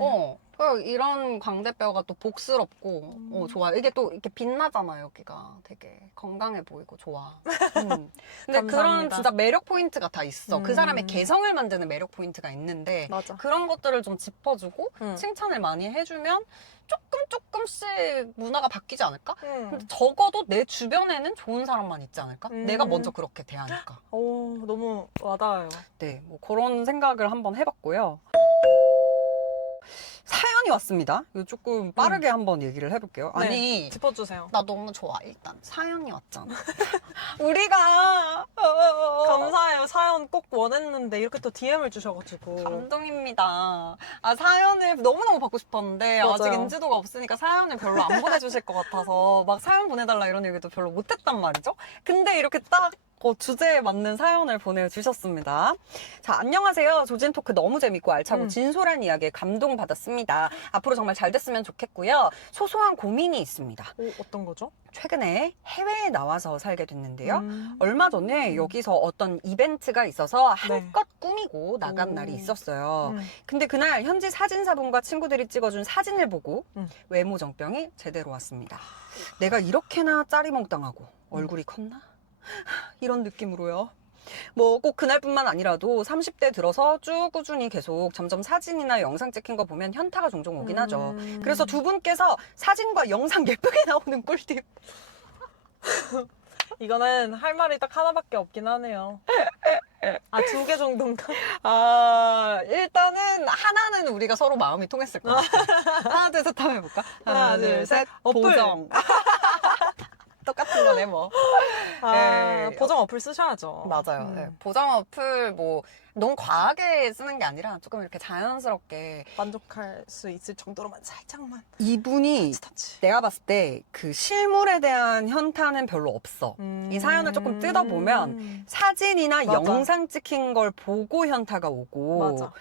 이런 광대뼈가 또 복스럽고 좋아요. 이게 또 이렇게 빛나잖아요. 여기가 되게 건강해 보이고 좋아. 근데 그런 감사합니다. 진짜 매력 포인트가 다 있어. 그 사람의 음. 개성을 만드는 매력 포인트가 있는데 맞아. 그런 것들을 좀 짚어주고 음. 칭찬을 많이 해주면 조금씩 문화가 바뀌지 않을까? 음. 근데 적어도 내 주변에는 좋은 사람만 있지 않을까? 음. 내가 먼저 그렇게 대하니까. 오, 너무 와닿아요. 네, 뭐 그런 생각을 한번 해봤고요. 사연이 왔습니다. 이거 조금 빠르게 한번 얘기를 해볼게요. 네, 아니, 짚어주세요. 나 너무 좋아. 일단 사연이 왔잖아. 우리가 감사해요. 사연 꼭 원했는데 이렇게 또 DM을 주셔가지고. 감동입니다. 아, 사연을 너무너무 받고 싶었는데 맞아요. 아직 인지도가 없으니까 사연을 별로 안 보내주실 것 같아서 막 사연 보내달라 이런 얘기도 별로 못했단 말이죠. 근데 이렇게 딱 주제에 맞는 사연을 보내주셨습니다. 자, 안녕하세요. 조진 토크 너무 재밌고 알차고 진솔한 이야기에 감동받았습니다. 앞으로 정말 잘 됐으면 좋겠고요. 소소한 고민이 있습니다. 오, 어떤 거죠? 최근에 해외에 나와서 살게 됐는데요. 얼마 전에 여기서 어떤 이벤트가 있어서 한껏 꾸미고 나간 오. 날이 있었어요. 음. 근데 그날 현지 사진사분과 친구들이 찍어준 사진을 보고 음. 외모 정병이 제대로 왔습니다. 내가 이렇게나 짜리몽땅하고 얼굴이 컸나? 이런 느낌으로요. 뭐 꼭 그날뿐만 아니라도 30대 들어서 쭉 꾸준히 계속 점점 사진이나 영상 찍힌 거 보면 현타가 종종 오긴 하죠. 그래서 두 분께서 사진과 영상 예쁘게 나오는 꿀팁. 이거는 할 말이 딱 하나밖에 없긴 하네요. 아, 2개 정도인가? 일단은 하나는 우리가 서로 마음이 통했을 거야. 하나, 둘, 셋 하면 해볼까? 하나, 둘, 셋. 어플. 보정. 똑같은 거네, 뭐. 아, 네. 보정 어플 쓰셔야죠. 맞아요. 네. 보정 어플 뭐 너무 과하게 쓰는 게 아니라 조금 이렇게 자연스럽게 만족할 수 있을 정도로만 살짝만. 이분이 터치. 내가 봤을 때 그 실물에 대한 현타는 별로 없어. 이 사연을 조금 뜯어보면 사진이나 맞아. 영상 찍힌 걸 보고 현타가 오고 맞아.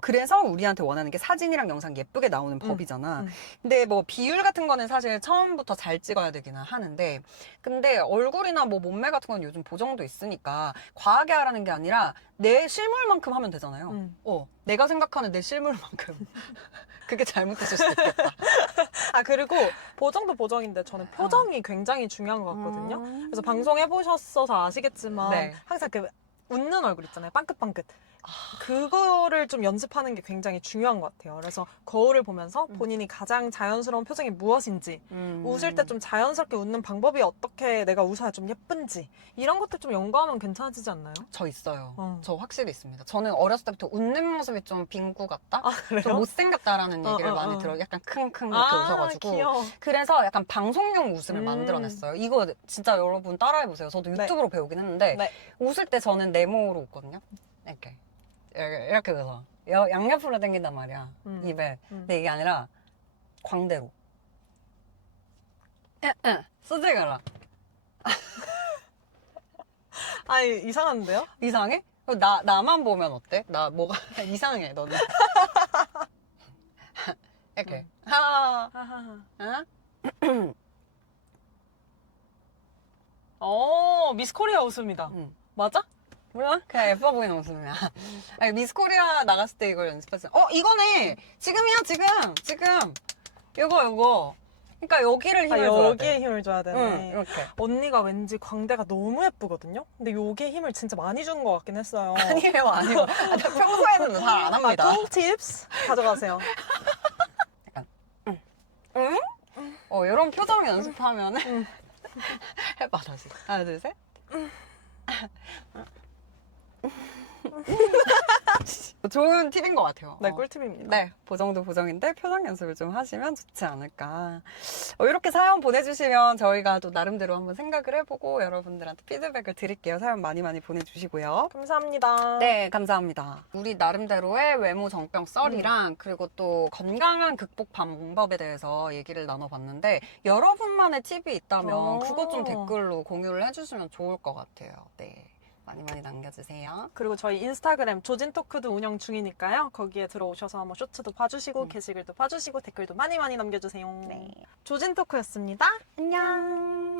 그래서 우리한테 원하는 게 사진이랑 영상 예쁘게 나오는 법이잖아. 근데 뭐 비율 같은 거는 사실 처음부터 잘 찍어야 되기는 하는데 근데 얼굴이나 뭐 몸매 같은 건 요즘 보정도 있으니까 과하게 하라는 게 아니라 내 실물만큼 하면 되잖아요. 내가 생각하는 내 실물만큼. 그게 잘못됐을 수도 있겠다. 아, 그리고 보정도 보정인데 저는 표정이 굉장히 중요한 것 같거든요. 그래서 방송 해보셨어서 아시겠지만 네. 항상 그 웃는 얼굴 있잖아요. 빵긋빵긋. 그거를 좀 연습하는 게 굉장히 중요한 것 같아요. 그래서 거울을 보면서 본인이 가장 자연스러운 표정이 무엇인지, 웃을 때 좀 자연스럽게 웃는 방법이 어떻게 내가 웃어야 좀 예쁜지, 이런 것들 좀 연구하면 괜찮아지지 않나요? 저 있어요. 저 확실히 있습니다. 저는 어렸을 때부터 웃는 모습이 좀 빙구 같다? 아, 좀 그래요? 못생겼다라는 얘기를 많이 들어요. 약간 킁킁 이렇게 웃어가지고. 귀여워. 그래서 약간 방송용 웃음을 만들어냈어요. 이거 진짜 여러분 따라해보세요. 저도 네. 유튜브로 배우긴 했는데 네. 웃을 때 저는 네모로 웃거든요. 이렇게 웃어. 양옆으로 당긴단 말이야. 입에. 근데 이게 아니라 광대로. 쓰지가라. 아니, 이상한데요? 이상해? 나만 보면 어때? 나 뭐가 이상해, 너는. 이렇게. 하하하. 응? 미스 코리아 웃음이다. 응. 맞아? 몰라? 그냥 예뻐 보이는 웃음이야. 아니, 미스 코리아 나갔을 때 이걸 연습했어요. 이거네! 지금이야, 지금! 요거. 그러니까 여기를 힘을 줘야 돼. 여기에 힘을 줘야 되네. 응, 이렇게. 언니가 왠지 광대가 너무 예쁘거든요? 근데 여기에 힘을 진짜 많이 주는 것 같긴 했어요. 아니에요. 나 평소에는 잘 안 합니다. 꿀팁스 가져가세요. 응? 이런 표정 연습하면은. 해봐, 다시. 하나, 둘, 셋. 좋은 팁인 것 같아요. 네, 꿀팁입니다. 네, 보정도 보정인데 표정 연습을 좀 하시면 좋지 않을까. 이렇게 사연 보내주시면 저희가 또 나름대로 한번 생각을 해보고 여러분들한테 피드백을 드릴게요. 사연 많이 보내주시고요. 감사합니다. 네, 감사합니다. 우리 나름대로의 외모 정병 썰이랑 그리고 또 건강한 극복 방법에 대해서 얘기를 나눠봤는데 여러분만의 팁이 있다면 그것 좀 댓글로 공유를 해주시면 좋을 것 같아요. 네. 많이 남겨주세요. 그리고 저희 인스타그램 조진토크도 운영 중이니까요. 거기에 들어오셔서 한번 쇼츠도 봐주시고 게시글도 봐주시고 댓글도 많이 남겨주세요. 네. 조진토크였습니다. 안녕.